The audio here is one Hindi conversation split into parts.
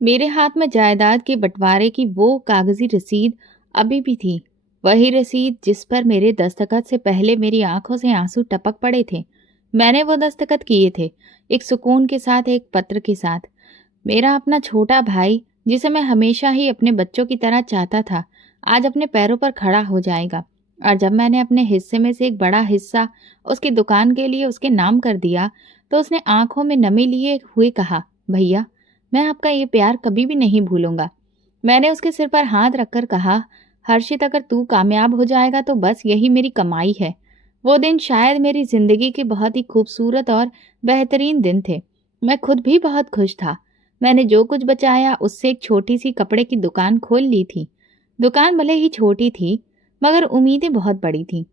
मेरे हाथ में जायदाद के बंटवारे की वो कागजी रसीद अभी भी थी। वही रसीद जिस पर मेरे दस्तखत से पहले मेरी आंखों से आंसू टपक पड़े थे। मैंने वो दस्तखत किए थे, एक सुकून के साथ, एक पत्र के साथ। मेरा अपना छोटा भाई, जिसे मैं हमेशा ही अपने बच्चों की तरह चाहता था, आज अपने पैरों पर खड़ा हो जाएगा। और जब मैंने अपने हिस्से में से एक बड़ा हिस्सा उसकी दुकान के लिए उसके नाम कर दिया, तो उसने आंखों में नमी लिए हुए कहा, भैया, मैं आपका ये प्यार कभी भी नहीं भूलूंगा। मैंने उसके सिर पर हाथ रखकर कहा, हर्षित, अगर तू कामयाब हो जाएगा तो बस यही मेरी कमाई है। वो दिन शायद मेरी जिंदगी के बहुत ही खूबसूरत और बेहतरीन दिन थे। मैं खुद भी बहुत खुश था। मैंने जो कुछ बचाया उससे एक छोटी सी कपड़े की दुकान खोल ली थी। दुकान भले ही छोटी थी, मगर उम्मीदें बहुत बड़ी थीं।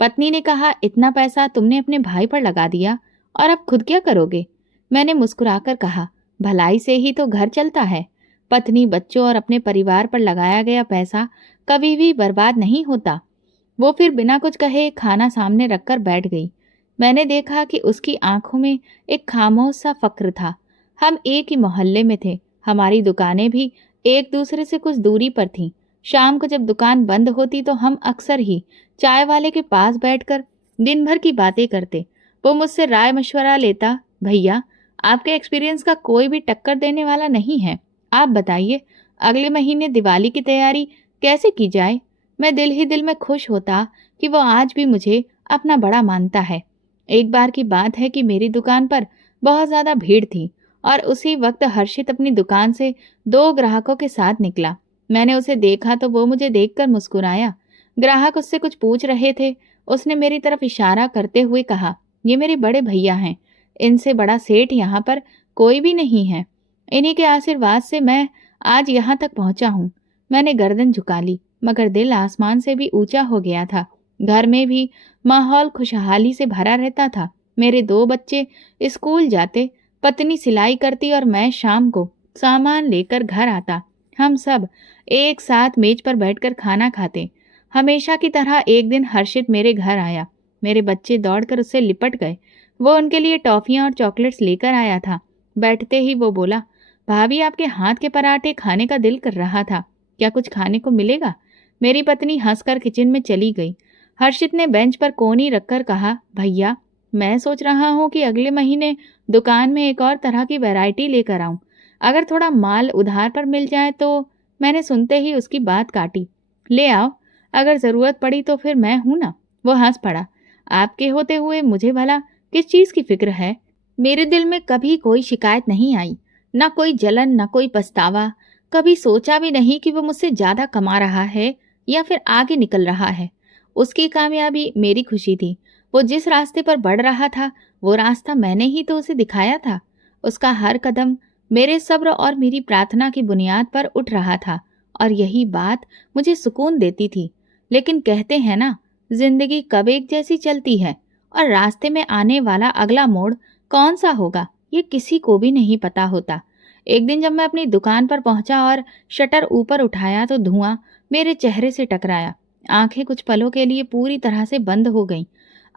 पत्नी ने कहा, इतना पैसा तुमने अपने भाई पर लगा दिया और अब खुद क्या करोगे? मैंने मुस्कुराकर कहा, भलाई से ही तो घर चलता है। पत्नी, बच्चों और अपने परिवार पर लगाया गया पैसा कभी भी बर्बाद नहीं होता। वो फिर बिना कुछ कहे खाना सामने रखकर बैठ गई। मैंने देखा कि उसकी आंखों में एक खामोश सा फक्र था। हम एक ही मोहल्ले में थे। हमारी दुकानें भी एक दूसरे से कुछ दूरी पर थीं। शाम को जब दुकान बंद होती तो हम अक्सर ही चाय वाले के पास बैठकर दिन भर की बातें करते। वो मुझसे राय मशवरा लेता, भैया, आपके एक्सपीरियंस का कोई भी टक्कर देने वाला नहीं है। आप बताइए, अगले महीने दिवाली की तैयारी कैसे की जाए? मैं दिल ही दिल में खुश होता कि वो आज भी मुझे अपना बड़ा मानता है। एक बार की बात है कि मेरी दुकान पर बहुत ज्यादा भीड़ थी और उसी वक्त हर्षित अपनी दुकान से दो ग्राहकों के साथ निकला। मैंने उसे देखा तो वो मुझे देखकर मुस्कुराया। ग्राहक उससे कुछ पूछ रहे थे। उसने मेरी तरफ इशारा करते हुए कहा, ये मेरे बड़े भैया हैं। इनसे बड़ा सेठ यहाँ पर कोई भी नहीं है। इन्हीं के आशीर्वाद से मैं आज यहाँ तक पहुंचा हूँ। मैंने गर्दन झुका ली, मगर दिल आसमान से भी ऊंचा हो गया था। घर में भी माहौल खुशहाली से भरा रहता था। मेरे दो बच्चे स्कूल जाते, पत्नी सिलाई करती और मैं शाम को सामान लेकर घर आता। हम सब एक साथ मेज पर बैठकर खाना खाते। हमेशा की तरह एक दिन हर्षित मेरे घर आया। मेरे बच्चे दौड़कर उससे लिपट गए। वो उनके लिए टॉफियां और चॉकलेट्स लेकर आया था। बैठते ही वो बोला, भाभी, आपके हाथ के पराठे खाने का दिल कर रहा था। क्या कुछ खाने को मिलेगा? मेरी पत्नी हंसकर किचन में चली गई। हर्षित ने बेंच पर कोनी रखकर कहा, भैया, मैं सोच रहा हूँ कि अगले महीने दुकान में एक और तरह की वैरायटी लेकर आऊं। अगर थोड़ा माल उधार पर मिल जाए तो। मैंने सुनते ही उसकी बात काटी, ले आओ, अगर जरूरत पड़ी तो फिर मैं हूं ना। वो हंस पड़ा, आपके होते हुए मुझे भला किस चीज की फिक्र है? मेरे दिल में कभी कोई शिकायत नहीं आई, ना कोई जलन, ना कोई पछतावा। कभी सोचा भी नहीं कि वो मुझसे ज्यादा कमा रहा है या फिर आगे निकल रहा है। उसकी कामयाबी मेरी खुशी थी। वो जिस रास्ते पर बढ़ रहा था, वो रास्ता मैंने ही तो उसे दिखाया था। उसका हर कदम मेरे सब्र और मेरी प्रार्थना की बुनियाद पर उठ रहा था, और यही बात मुझे सुकून देती थी। लेकिन कहते हैं ना, जिंदगी कब एक जैसी चलती है, और रास्ते में आने वाला अगला मोड़ कौन सा होगा ये किसी को भी नहीं पता होता। एक दिन जब मैं अपनी दुकान पर पहुंचा और शटर ऊपर उठाया तो धुआं मेरे चेहरे से टकराया। आंखें कुछ पलों के लिए पूरी तरह से बंद हो गईं।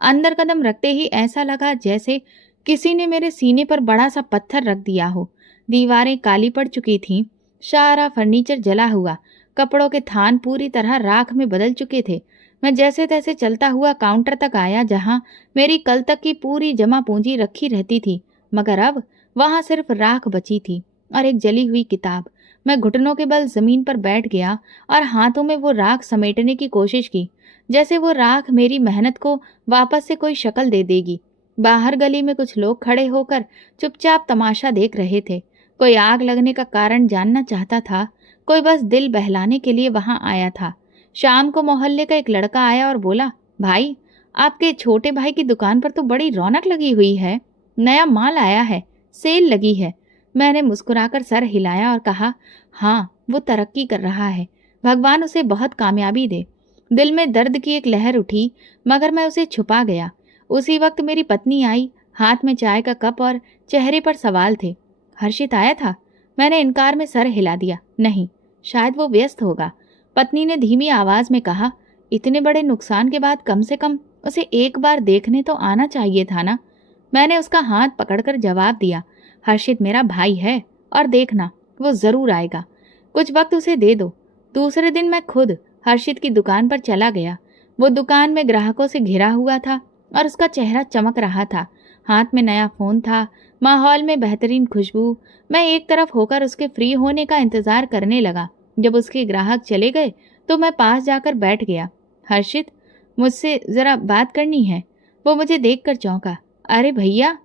अंदर कदम रखते ही ऐसा लगा जैसे किसी ने मेरे सीने पर बड़ा सा पत्थर रख दिया हो। दीवारें काली पड़ चुकी थीं, सारा फर्नीचर जला हुआ, कपड़ों के थान पूरी तरह राख में बदल चुके थे। मैं जैसे तैसे चलता हुआ काउंटर तक आया जहां मेरी कल तक की पूरी जमा पूंजी रखी रहती थी, मगर अब वहां सिर्फ राख बची थी और एक जली हुई किताब। मैं घुटनों के बल जमीन पर बैठ गया और हाथों में वो राख समेटने की कोशिश की, जैसे वो राख मेरी मेहनत को वापस से कोई शक्ल दे देगी। बाहर गली में कुछ लोग खड़े होकर चुपचाप तमाशा देख रहे थे। कोई आग लगने का कारण जानना चाहता था, कोई बस दिल बहलाने के लिए वहां आया था। शाम को मोहल्ले का एक लड़का आया और बोला, भाई, आपके छोटे भाई की दुकान पर तो बड़ी रौनक लगी हुई है। नया माल आया है, सेल लगी है। मैंने मुस्कुराकर सर हिलाया और कहा, हाँ, वो तरक्की कर रहा है, भगवान उसे बहुत कामयाबी दे। दिल में दर्द की एक लहर उठी, मगर मैं उसे छुपा गया। उसी वक्त मेरी पत्नी आई, हाथ में चाय का कप और चेहरे पर सवाल थे। हर्षित आया था? मैंने इनकार में सर हिला दिया, नहीं, शायद वो व्यस्त होगा। पत्नी ने धीमी आवाज में कहा, इतने बड़े नुकसान के बाद कम से कम उसे एक बार देखने तो आना चाहिए था ना। मैंने उसका हाथ पकड़कर जवाब दिया, हर्षित मेरा भाई है, और देखना, वो ज़रूर आएगा। कुछ वक्त उसे दे दो। दूसरे दिन मैं खुद हर्षित की दुकान पर चला गया। वो दुकान में ग्राहकों से घिरा हुआ था और उसका चेहरा चमक रहा था। हाथ में नया फ़ोन था, माहौल में बेहतरीन खुशबू। मैं एक तरफ होकर उसके फ्री होने का इंतज़ार करने लगा। जब उसके ग्राहक चले गए तो मैं पास जाकर बैठ गया। हर्षित, मुझसे ज़रा बात करनी है। वो मुझे देखकर चौंका। अरे भैया,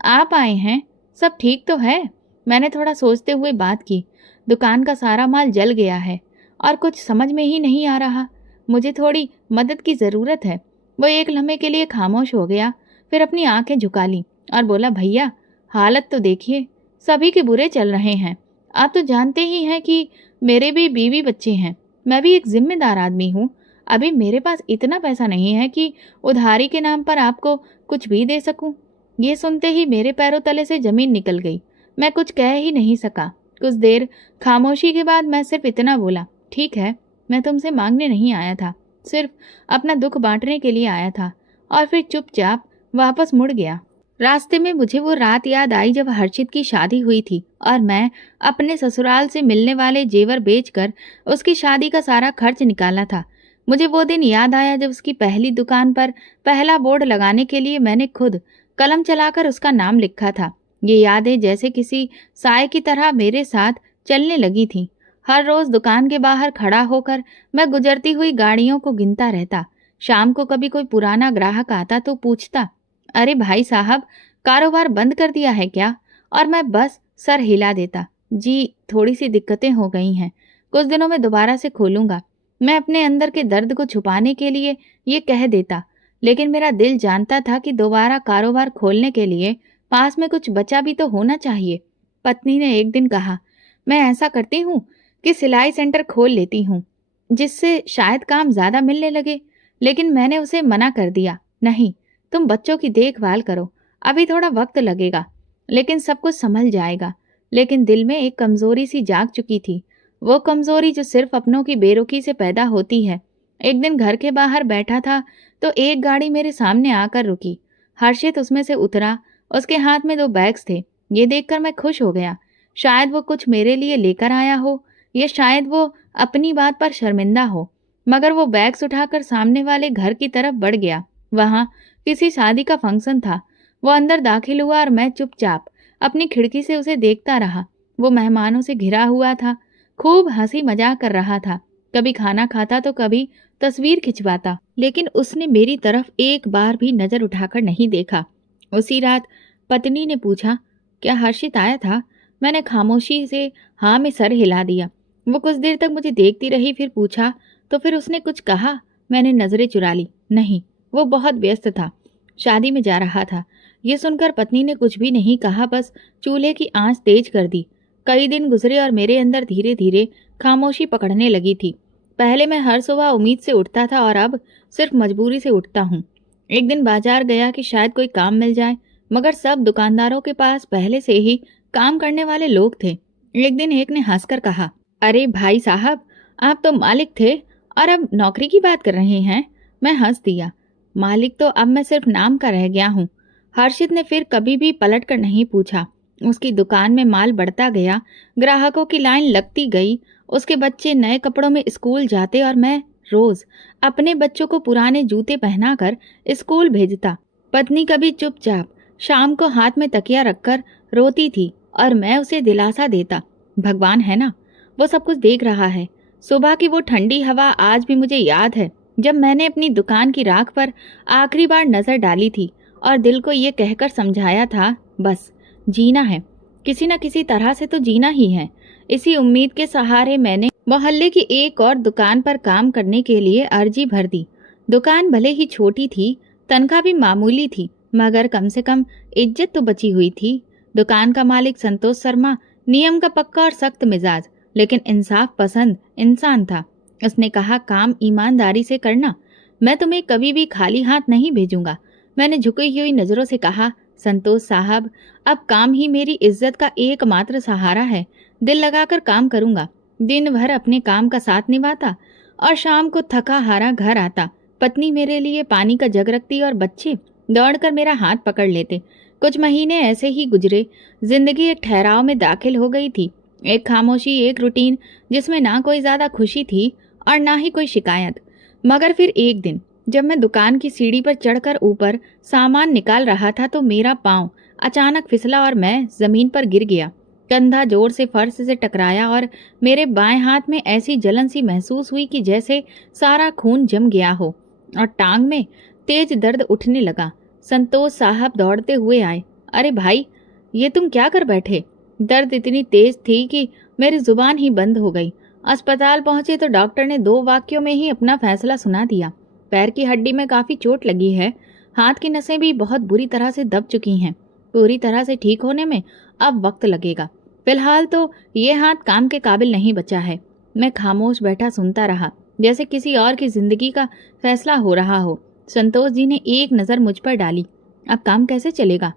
आप आए हैं, सब ठीक तो है? मैंने थोड़ा सोचते हुए बात की। दुकान का सारा माल जल गया है और कुछ समझ में ही नहीं आ रहा। मुझे थोड़ी मदद की ज़रूरत है। वो एक लम्हे के लिए खामोश हो गया, फिर अपनी आंखें झुका ली और बोला, भैया हालत तो देखिए, सभी के बुरे चल रहे हैं। आप तो जानते ही हैं कि मेरे भी बीवी बच्चे हैं। मैं भी एक जिम्मेदार आदमी हूँ। अभी मेरे पास इतना पैसा नहीं है कि उधारी के नाम पर आपको कुछ भी दे सकूं। ये सुनते ही मेरे पैरों तले से जमीन निकल गई। मैं कुछ कह ही नहीं सका। कुछ देर खामोशी के बाद मैं सिर्फ इतना बोला, ठीक है, मैं तुमसे मांगने नहीं आया था, सिर्फ अपना दुख बांटने के लिए आया था। और फिर चुपचाप वापस मुड़ गया। रास्ते में मुझे वो रात याद आई जब हर्षित की शादी हुई थी और मैं अपने ससुराल से मिलने वाले जेवर बेचकर उसकी शादी का सारा खर्च निकाला था। मुझे वो दिन याद आया जब उसकी पहली दुकान पर पहला बोर्ड लगाने के लिए मैंने खुद कलम चलाकर उसका नाम लिखा था। ये यादें जैसे किसी साए की तरह मेरे साथ चलने लगी थीं। हर रोज दुकान के बाहर खड़ा होकर मैं गुजरती हुई गाड़ियों को गिनता रहता। शाम को कभी कोई पुराना ग्राहक आता तो पूछता, अरे भाई साहब, कारोबार बंद कर दिया है क्या? और मैं बस सर हिला देता, जी थोड़ी सी दिक्कतें हो गई हैं, कुछ दिनों में दोबारा से खोलूंगा। मैं अपने अंदर के दर्द को छुपाने के लिए ये कह देता, लेकिन मेरा दिल जानता था कि दोबारा कारोबार खोलने के लिए पास में कुछ बचा भी तो होना चाहिए। पत्नी ने एक दिन कहा, मैं ऐसा करती हूँ कि सिलाई सेंटर खोल लेती हूँ, जिससे शायद काम ज़्यादा मिलने लगे। लेकिन मैंने उसे मना कर दिया, नहीं, तुम बच्चों की देखभाल करो, अभी थोड़ा वक्त लगेगा, लेकिन सब कुछ संभल जाएगा। लेकिन दिल में एक कमज़ोरी सी जाग चुकी थी, वो कमज़ोरी जो सिर्फ अपनों की बेरुखी से पैदा होती है। एक दिन घर के बाहर बैठा था तो एक गाड़ी मेरे सामने आकर रुकी। हर्षित उसमें से उतरा। उसके हाथ में 2 बैग्स थे। ये देखकर मैं खुश हो गया। शायद वो कुछ मेरे लिए लेकर आया हो, या शायद वो अपनी बात पर शर्मिंदा हो। मगर वो बैग्स उठाकर सामने वाले घर की तरफ बढ़ गया। वहाँ किसी शादी का फंक्शन था। वो अंदर दाखिल हुआ और मैं चुपचाप अपनी खिड़की से उसे देखता रहा। वो मेहमानों से घिरा हुआ था, खूब हंसी मजाक कर रहा था। कभी खाना खाता तो कभी तस्वीर खिंचवाता, लेकिन उसने मेरी तरफ एक बार भी नजर उठाकर नहीं देखा। उसी रात पत्नी ने पूछा, क्या हर्षित आया था? मैंने खामोशी से हाँ में सर हिला दिया। वो कुछ देर तक मुझे देखती रही, फिर पूछा, तो फिर उसने कुछ कहा? मैंने नजरें चुरा ली। नहीं, वो बहुत व्यस्त था, शादी में जा रहा था। ये सुनकर पत्नी ने कुछ भी नहीं कहा, बस चूल्हे की आंच तेज कर दी। कई दिन गुजरे और मेरे अंदर धीरे धीरे खामोशी पकड़ने लगी थी। पहले मैं हर सुबह उम्मीद से उठता था और अब सिर्फ मजबूरी से उठता हूँ। एक दिन बाजार गया कि शायद कोई काम मिल जाए, मगर सब दुकानदारों के पास पहले से ही काम करने वाले लोग थे। एक दिन एक ने हंसकर कहा, अरे भाई साहब, आप तो मालिक थे और अब नौकरी की बात कर रहे हैं। मैं हंस दिया। मालिक तो अब मैं सिर्फ नाम का रह गया हूँ। हर्षित ने फिर कभी भी पलट कर नहीं पूछा। उसकी दुकान में माल बढ़ता गया, ग्राहकों की लाइन लगती गई। उसके बच्चे नए कपड़ों में स्कूल जाते और मैं रोज अपने बच्चों को पुराने जूते पहनाकर स्कूल भेजता। पत्नी कभी चुपचाप शाम को हाथ में तकिया रखकर रोती थी और मैं उसे दिलासा देता, भगवान है ना, वो सब कुछ देख रहा है। सुबह की वो ठंडी हवा आज भी मुझे याद है, जब मैंने अपनी दुकान की राख पर आखिरी बार नजर डाली थी और दिल को ये कहकर समझाया था, बस जीना है, किसी न किसी तरह से तो जीना ही है। इसी उम्मीद के सहारे मैंने मोहल्ले की एक और दुकान पर काम करने के लिए अर्जी भर दी। दुकान भले ही छोटी थी, तनख्वाह भी मामूली थी, मगर कम से कम इज्जत तो बची हुई थी। दुकान का मालिक संतोष शर्मा नियम का पक्का और सख्त मिजाज, लेकिन इंसाफ पसंद इंसान था। उसने कहा, काम ईमानदारी से करना, मैं तुम्हें कभी भी खाली हाथ नहीं भेजूंगा। मैंने झुकी हुई नजरों से कहा, संतोष साहब, अब काम ही मेरी इज्जत का एकमात्र सहारा है। दिल लगाकर काम करूंगा। दिन भर अपने काम का साथ निभाता और शाम को थका हारा घर आता। पत्नी मेरे लिए पानी का जग रखती और बच्चे दौड़कर मेरा हाथ पकड़ लेते। कुछ महीने ऐसे ही गुजरे। जिंदगी एक ठहराव में दाखिल हो गई थी। एक खामोशी, एक रूटीन जिसमें ना कोई ज्यादा खुशी थी और ना ही कोई शिकायत। मगर फिर एक दिन जब मैं दुकान की सीढ़ी पर चढ़कर ऊपर सामान निकाल रहा था तो मेरा पांव अचानक फिसला और मैं जमीन पर गिर गया। कंधा जोर से फर्श से टकराया और मेरे बाएं हाथ में ऐसी जलन सी महसूस हुई कि जैसे सारा खून जम गया हो, और टांग में तेज दर्द उठने लगा। संतोष साहब दौड़ते हुए आए। अरे भाई, ये तुम क्या कर बैठे? दर्द इतनी तेज थी कि मेरी जुबान ही बंद हो गई। अस्पताल पहुंचे तो डॉक्टर ने 2 वाक्यों में ही अपना फैसला सुना दिया। पैर की हड्डी में काफी चोट लगी है, हाथ की नसें भी बहुत बुरी तरह से दब चुकी हैं। पूरी तरह से ठीक होने में अब वक्त लगेगा। फिलहाल तो ये हाथ काम के काबिल नहीं बचा है। मैं खामोश बैठा सुनता रहा, जैसे किसी और की जिंदगी का फैसला हो रहा हो। संतोष जी ने एक नज़र मुझ पर डाली। अब काम कैसे चलेगा?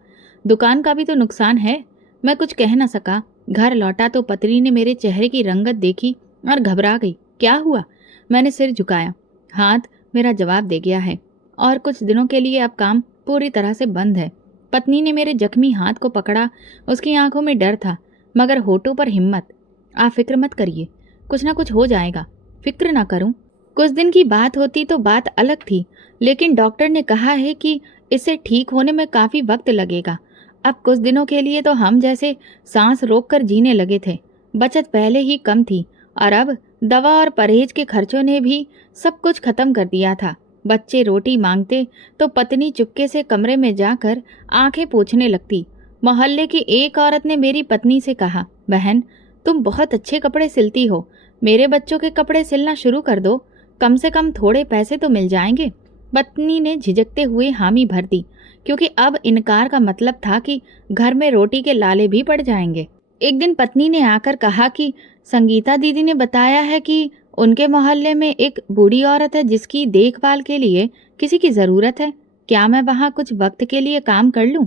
दुकान का भी तो नुकसान है। मैं कुछ कह न सका। घर लौटा तो पत्नी ने मेरे चेहरे की रंगत देखी और घबरा गई। क्या हुआ? मैंने सिर झुकाया। हाथ मेरा जवाब दे गया है और कुछ दिनों के लिए अब काम पूरी तरह से बंद है। पत्नी ने मेरे जख्मी हाथ को पकड़ा। उसकी आंखों में डर था मगर होठों पर हिम्मत। आप फिक्र मत करिए, कुछ ना कुछ हो जाएगा। फिक्र ना करूं? कुछ दिन की बात होती तो बात अलग थी, लेकिन डॉक्टर ने कहा है कि इसे ठीक होने में काफी वक्त लगेगा। अब कुछ दिनों के लिए तो हम जैसे सांस रोककर जीने लगे थे। बचत पहले ही कम थी और अब दवा और परहेज के खर्चों ने भी सब कुछ खत्म कर दिया था। बच्चे रोटी मांगते तो पत्नी चुपके से कमरे में जाकर आंखें पोंछने लगती। मोहल्ले की एक औरत ने मेरी पत्नी से कहा, बहन, तुम बहुत अच्छे कपड़े सिलती हो, मेरे बच्चों के कपड़े सिलना शुरू कर दो, कम से कम थोड़े पैसे तो मिल जाएंगे। पत्नी ने झिझकते हुए हामी भर दी, क्योंकि अब इनकार का मतलब था कि घर में रोटी के लाले भी पड़ जाएंगे। एक दिन पत्नी ने आकर कहा कि संगीता दीदी ने बताया है कि उनके मोहल्ले में एक बूढ़ी औरत है जिसकी देखभाल के लिए किसी की जरूरत है। क्या मैं वहां कुछ वक्त के लिए काम कर लूं?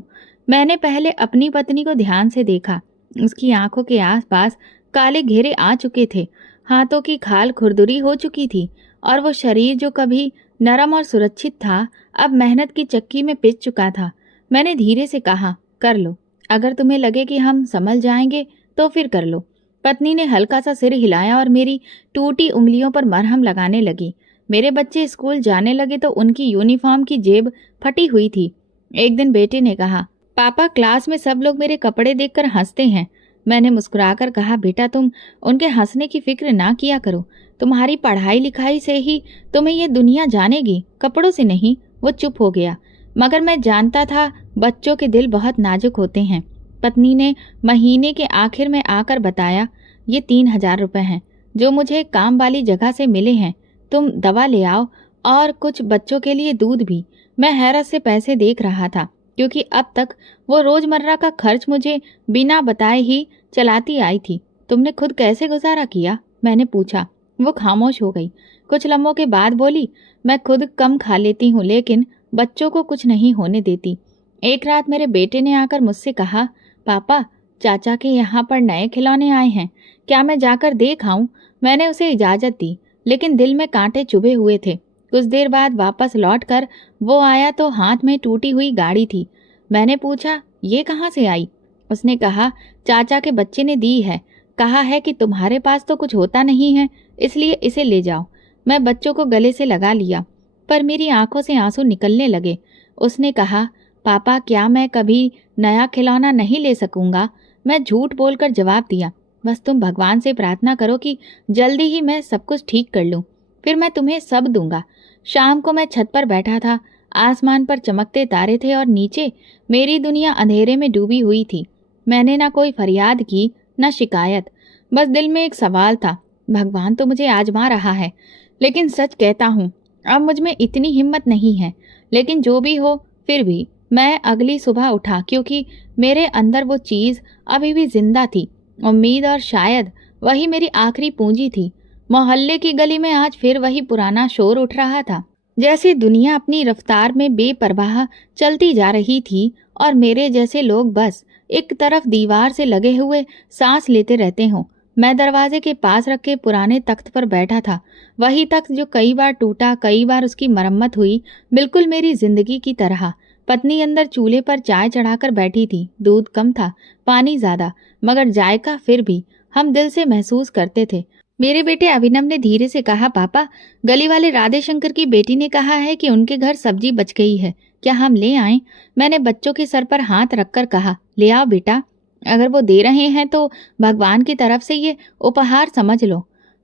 मैंने पहले अपनी पत्नी को ध्यान से देखा। उसकी आंखों के आसपास काले घेरे आ चुके थे, हाथों की खाल खुरदुरी हो चुकी थी और वो शरीर जो कभी नरम और सुरक्षित था अब मेहनत की चक्की में पिस चुका था। मैंने धीरे से कहा, कर लो, अगर तुम्हें लगे कि हम संभल जाएंगे तो फिर कर लो। पत्नी ने हल्का सा सिर हिलाया और मेरी टूटी उंगलियों पर मरहम लगाने लगी। मेरे बच्चे स्कूल जाने लगे तो उनकी यूनिफॉर्म की जेब फटी हुई थी। एक दिन बेटे ने कहा, पापा, क्लास में सब लोग मेरे कपड़े देखकर हंसते हैं। मैंने मुस्कुराकर कहा, बेटा, तुम उनके हंसने की फिक्र ना किया करो। तुम्हारी पढ़ाई लिखाई से ही तुम्हें ये दुनिया जानेगी, कपड़ों से नहीं। वो चुप हो गया, मगर मैं जानता था बच्चों के दिल बहुत नाजुक होते हैं। पत्नी ने महीने के आखिर में आकर बताया, ये 3,000 रुपए हैं जो मुझे काम वाली जगह से मिले हैं। तुम दवा ले आओ और कुछ बच्चों के लिए दूध भी। मैं हैरत से पैसे देख रहा था, क्योंकि अब तक वो रोजमर्रा का खर्च मुझे बिना बताए ही चलाती आई थी। तुमने खुद कैसे गुजारा किया? मैंने पूछा। वो खामोश हो गई। कुछ लम्हों के बाद बोली, मैं खुद कम खा लेती हूँ लेकिन बच्चों को कुछ नहीं होने देती। एक रात मेरे बेटे ने आकर मुझसे कहा, पापा, चाचा के यहाँ पर नए खिलौने आए हैं, क्या मैं जाकर देख आऊं? मैंने उसे इजाजत दी, लेकिन दिल में कांटे चुभे हुए थे। कुछ देर बाद वापस लौटकर वो आया तो हाथ में टूटी हुई गाड़ी थी। मैंने पूछा, ये कहाँ से आई? उसने कहा, चाचा के बच्चे ने दी है, कहा है कि तुम्हारे पास तो कुछ होता नहीं है, इसलिए इसे ले जाओ। मैं बच्चों को गले से लगा लिया, पर मेरी आंखों से आंसू निकलने लगे। उसने कहा, पापा, क्या मैं कभी नया खिलौना नहीं ले सकूंगा? मैं झूठ बोलकर जवाब दिया, बस तुम भगवान से प्रार्थना करो कि जल्दी ही मैं सब कुछ ठीक कर लूं, फिर मैं तुम्हें सब दूंगा। शाम को मैं छत पर बैठा था। आसमान पर चमकते तारे थे और नीचे मेरी दुनिया अंधेरे में डूबी हुई थी। मैंने ना कोई फरियाद की, ना शिकायत, बस दिल में एक सवाल था, भगवान तो मुझे आजमा रहा है, लेकिन सच कहता हूँ अब मुझ में इतनी हिम्मत नहीं है। लेकिन जो भी हो, फिर भी मैं अगली सुबह उठा, क्योंकि मेरे अंदर वो चीज़ अभी भी जिंदा थी, उम्मीद, और शायद वही मेरी आखिरी पूंजी थी। मोहल्ले की गली में आज फिर वही पुराना शोर उठ रहा था, जैसे दुनिया अपनी रफ्तार में बेपरवाह चलती जा रही थी और मेरे जैसे लोग बस एक तरफ दीवार से लगे हुए सांस लेते रहते हों। मैं दरवाजे के पास रखे पुराने तख्त पर बैठा था, वही तख्त जो कई बार टूटा, कई बार उसकी मरम्मत हुई, बिल्कुल मेरी जिंदगी की तरह। पत्नी अंदर चूल्हे पर चाय चढ़ाकर बैठी थी। दूध कम था, पानी ज्यादा, मगर जायका फिर भी हम दिल से महसूस करते थे। मेरे बेटे अभिनव ने धीरे से कहा, पापा, गली वाले राधे शंकर की बेटी ने कहा है कि उनके घर सब्जी बच गई है, क्या हम ले आएं? मैंने बच्चों के सर पर हाथ रखकर कहा, ले आओ बेटा, अगर वो दे रहे हैं तो भगवान की तरफ से ये उपहार समझ लो।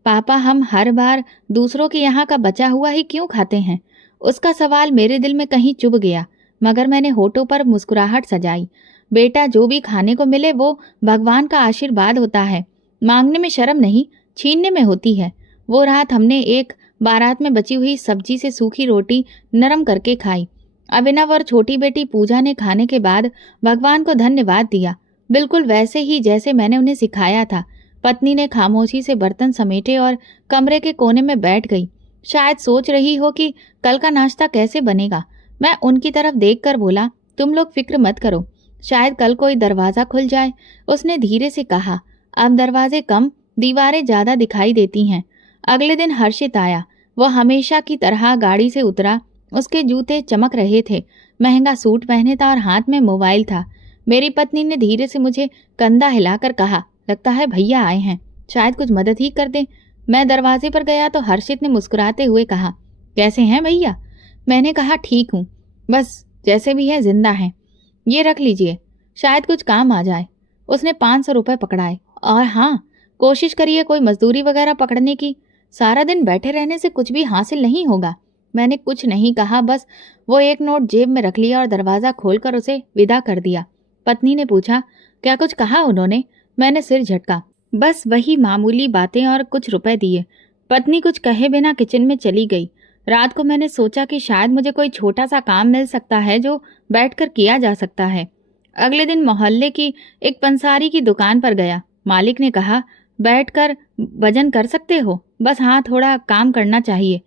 पापा, हम हर बार दूसरों के यहाँ का बचा हुआ ही क्यों खाते हैं? उसका सवाल मेरे दिल में कहीं चुभ गया, मगर मैंने होठों पर मुस्कुराहट सजाई। बेटा, जो भी खाने को मिले वो भगवान का आशीर्वाद होता है, मांगने में शर्म नहीं, छीनने में होती है। वो रात हमने एक बारात में बची हुई सब्जी से सूखी रोटी नरम करके खाई। अभिनव और छोटी बेटी पूजा ने खाने के बाद भगवान को धन्यवाद दिया, बिल्कुल वैसे ही जैसे मैंने उन्हें सिखाया था। पत्नी ने खामोशी से बर्तन समेटे और कमरे के कोने में बैठ गई। शायद सोच रही हो कि कल का नाश्ता कैसे बनेगा। मैं उनकी तरफ देखकर बोला, तुम लोग फिक्र मत करो, शायद कल कोई दरवाजा खुल जाए। उसने धीरे से कहा, अब दरवाजे कम, दीवारें ज्यादा दिखाई देती हैं। अगले दिन हर्षित आया। वह हमेशा की तरह गाड़ी से उतरा। उसके जूते चमक रहे थे, महंगा सूट पहने था और हाथ में मोबाइल था। मेरी पत्नी ने धीरे से मुझे कंधा हिलाकर कहा, लगता है भैया आए हैं, शायद कुछ मदद ही कर दें। मैं दरवाजे पर गया तो हर्षित ने मुस्कुराते हुए कहा, कैसे हैं भैया? मैंने कहा, ठीक हूँ, बस जैसे भी है जिंदा हैं। ये रख लीजिए, शायद कुछ काम आ जाए। उसने 500 रुपये पकड़ाए। और हाँ, कोशिश करिए कोई मजदूरी वगैरह पकड़ने की, सारा दिन बैठे रहने से कुछ भी हासिल नहीं होगा। मैंने कुछ नहीं कहा, बस वो एक नोट जेब में रख लिया और दरवाज़ा खोलकर उसे विदा कर दिया। पत्नी ने पूछा, क्या कुछ कहा उन्होंने? मैंने सिर झटका, बस वही मामूली बातें और कुछ रुपए दिए। पत्नी कुछ कहे बिना किचन में चली गई। रात को मैंने सोचा कि शायद मुझे कोई छोटा सा काम मिल सकता है जो बैठकर किया जा सकता है। अगले दिन मोहल्ले की एक पंसारी की दुकान पर गया। मालिक ने कहा, बैठकर वजन कर सकते हो, बस हाँ थोड़ा काम करना चाहिए,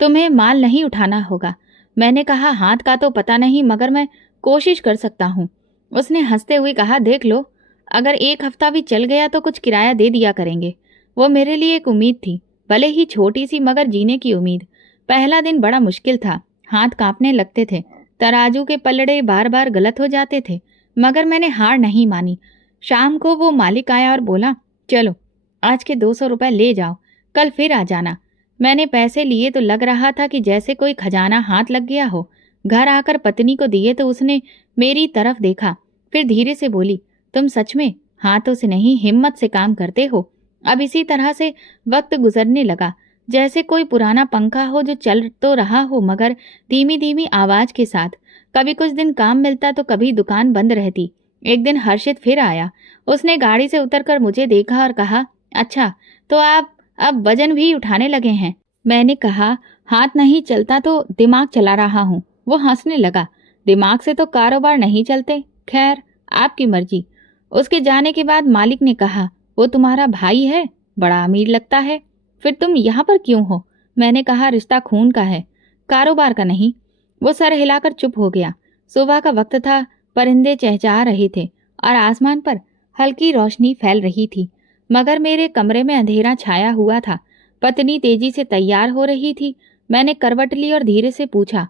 तुम्हें माल नहीं उठाना होगा। मैंने कहा, हाथ का तो पता नहीं मगर मैं कोशिश कर सकता हूँ। उसने हंसते हुए कहा, देख लो, अगर एक हफ्ता भी चल गया तो कुछ किराया दे दिया करेंगे। वो मेरे लिए एक उम्मीद थी, भले ही छोटी सी मगर जीने की उम्मीद। पहला दिन बड़ा मुश्किल था, हाथ कांपने लगते थे, तराजू के पलड़े बार बार गलत हो जाते थे, मगर मैंने हार नहीं मानी। शाम को वो मालिक आया और बोला, चलो आज के 200 रुपये ले जाओ, कल फिर आ जाना। मैंने पैसे लिए तो लग रहा था कि जैसे कोई खजाना हाथ लग गया हो। घर आकर पत्नी को दिए तो उसने मेरी तरफ देखा, फिर धीरे से बोली, तुम सच में हाथों से नहीं हिम्मत से काम करते हो। अब इसी तरह से वक्त गुजरने लगा, जैसे कोई पुराना पंखा हो जो चल तो रहा हो मगर धीमी धीमी आवाज के साथ। कभी कुछ दिन काम मिलता तो कभी दुकान बंद रहती। एक दिन हर्षित फिर आया। उसने गाड़ी से उतरकर मुझे देखा और कहा, अच्छा तो आप अब वजन भी उठाने लगे हैं? मैंने कहा, हाथ नहीं चलता तो दिमाग चला रहा हूँ। वो हंसने लगा, दिमाग से तो कारोबार नहीं चलते, खैर आपकी मर्जी। उसके जाने के बाद मालिक ने कहा, वो तुम्हारा भाई है, बड़ा अमीर लगता है, फिर तुम यहाँ पर क्यों हो? मैंने कहा, रिश्ता खून का है, कारोबार का नहीं। वो सर हिलाकर चुप हो गया। सुबह का वक्त था, परिंदे चहचहा रहे थे और आसमान पर हल्की रोशनी फैल रही थी, मगर मेरे कमरे में अंधेरा छाया हुआ था। पत्नी तेजी से तैयार हो रही थी। मैंने करवट ली और धीरे से पूछा,